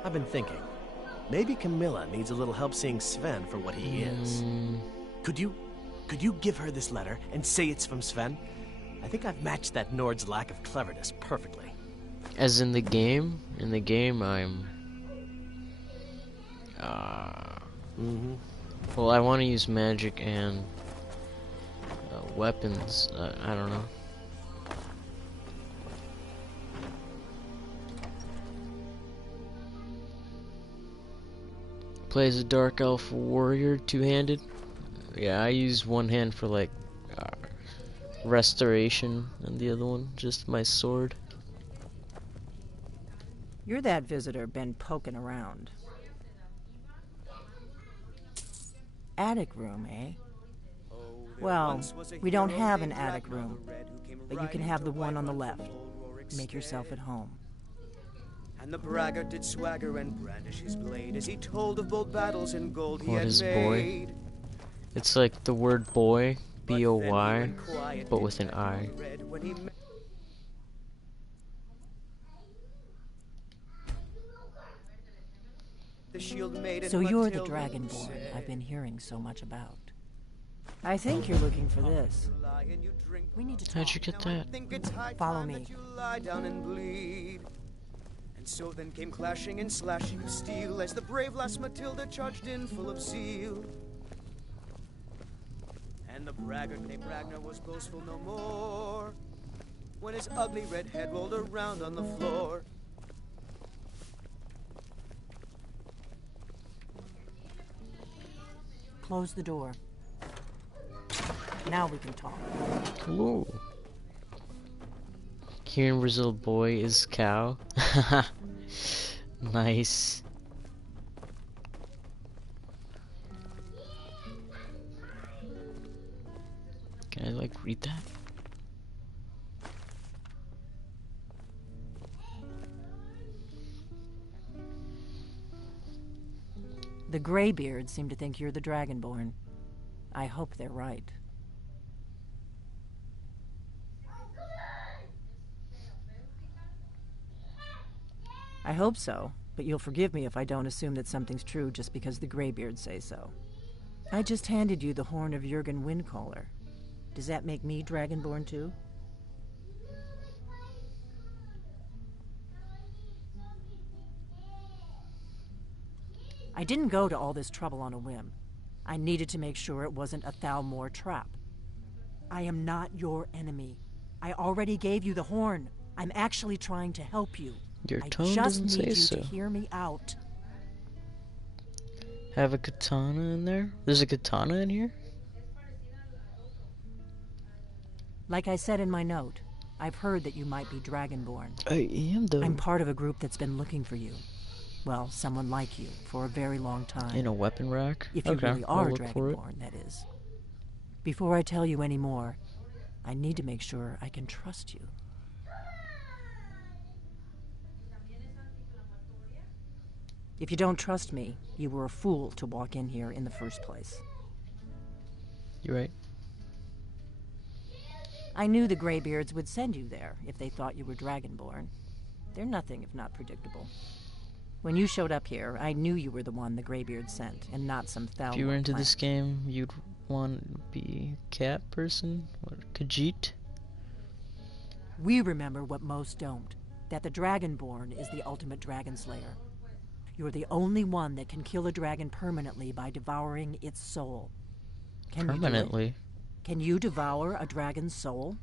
I've been thinking. Maybe Camilla needs a little help seeing Sven for what he is. Could you give her this letter and say it's from Sven? I think I've matched that Nord's lack of cleverness perfectly. As in the game? In the game, I'm... Well, I want to use magic and weapons. I don't know. Plays a dark elf warrior, two-handed. Yeah, I use one hand for like restoration, and the other one just my sword. You're that visitor been poking around. Attic room, eh? Well, we don't have an attic room, but you can have the one on the left. Make yourself at home. And the braggart did swagger and brandish his blade as he told of bold battles in gold he What had is made. boy? It's like the word boy, B-O-Y, but with an I. So you're the Dragonborn I've been hearing so much about. I think you're looking for this. We need to talk. How'd you get that? Follow me. And so then came clashing and slashing of steel as the brave lass Matilda charged in full of zeal. And the braggart named Ragnar was boastful no more when his ugly red head rolled around on the floor. Close the door. Now we can talk. Ooh. Here in Brazil, boy is cow. Nice. read that. The Greybeards seem to think you're the Dragonborn. I hope they're right. I hope so, but you'll forgive me if I don't assume that something's true just because the Greybeards say so. I just handed you the horn of Jurgen Windcaller. Does that make me Dragonborn too? I didn't go to all this trouble on a whim. I needed to make sure it wasn't a Thalmor trap. I am not your enemy. I already gave you the horn. I'm actually trying to help you. Your I tone just doesn't need say you so. to hear me out. Have a katana in there? There's a katana in here? Like I said in my note, I've heard that you might be Dragonborn. I am, though. I'm part of a group that's been looking for you. Well, someone like you, for a very long time. In a weapon rack? If you Okay, really I'll are look for it. Dragonborn, that is. Before I tell you any more, I need to make sure I can trust you. If you don't trust me, you were a fool to walk in here in the first place. You're right. I knew the Greybeards would send you there if they thought you were Dragonborn. They're nothing if not predictable. When you showed up here, I knew you were the one the Greybeards sent, and not some Thalmor If you were into plant. this game, you'd want to be a cat person? What, Khajiit? We remember what most don't, that the Dragonborn is the ultimate dragon slayer. You're the only one that can kill a dragon permanently by devouring its soul. Can you do it? Permanently? Can you devour a dragon's soul?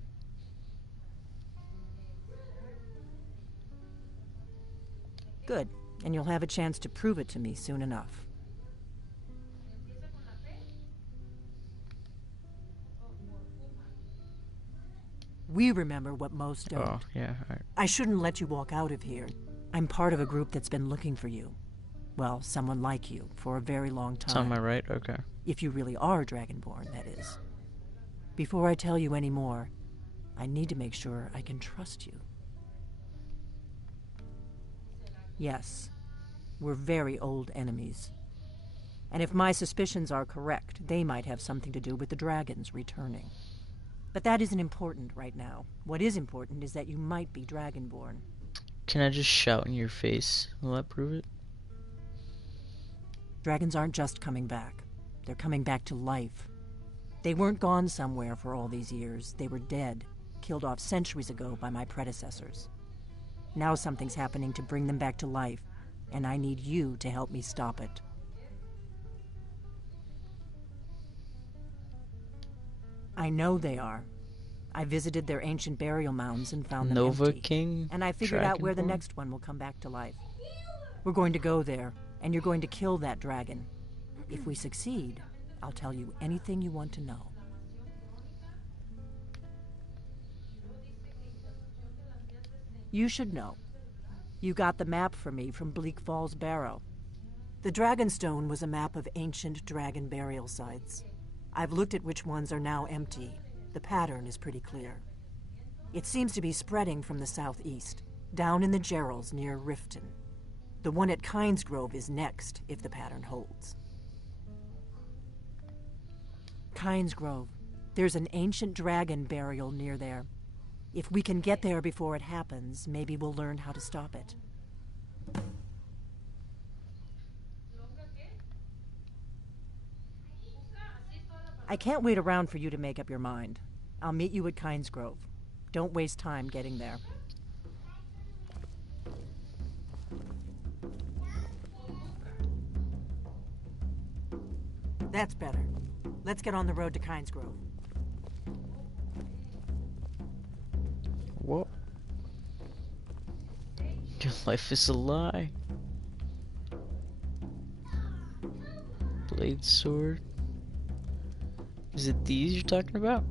Good, and you'll have a chance to prove it to me soon enough. We remember what most don't. Oh, yeah, alright. I shouldn't let you walk out of here. I'm part of a group that's been looking for you. Well, someone like you, for a very long time. It's on my right? Okay. If you really are Dragonborn, that is. Before I tell you any more, I need to make sure I can trust you. Yes, we're very old enemies. And if my suspicions are correct, they might have something to do with the dragons returning. But that isn't important right now. What is important is that you might be Dragonborn. Can I just shout in your face? Will that prove it? Dragons aren't just coming back. They're coming back to life. They weren't gone somewhere for all these years. They were dead, killed off centuries ago by my predecessors. Now something's happening to bring them back to life, and I need you to help me stop it. I know they are. I visited their ancient burial mounds and found them Nova empty. King? And I figured out where the Dragonborn? next one will come back to life. We're going to go there, and you're going to kill that dragon. If we succeed, I'll tell you anything you want to know. You should know. You got the map for me from Bleak Falls Barrow. The Dragonstone was a map of ancient dragon burial sites. I've looked at which ones are now empty. The pattern is pretty clear. It seems to be spreading from the southeast, down in the Gerals near Riften. The one at Kynesgrove is next, if the pattern holds. Kynesgrove. There's an ancient dragon burial near there. If we can get there before it happens, maybe we'll learn how to stop it. I can't wait around for you to make up your mind. I'll meet you at Kynesgrove. Don't waste time getting there. That's better. Let's get on the road to Kynesgrove. What? Your life is a lie. Blade sword. Is it these you're talking about?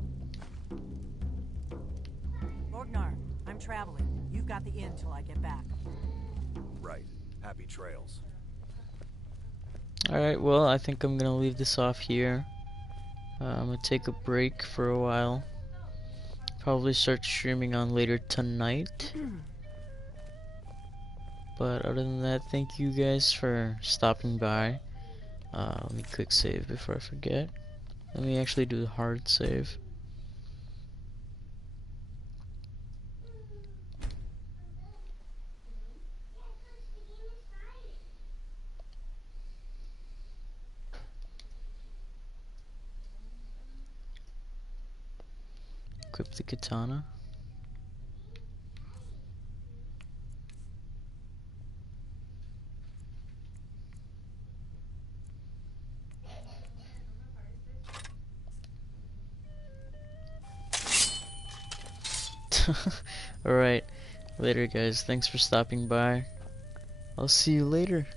Borgnar, I'm traveling. You've got the inn till I get back. Right. Happy trails. Alright, well, I think I'm gonna leave this off here. I'm gonna take a break for a while. probably start streaming on later tonight. But other than that, thank you guys for stopping by. Let me quick save before I forget. Let me actually do the hard save. Equip the katana. Alright, later guys, thanks for stopping by. I'll see you later.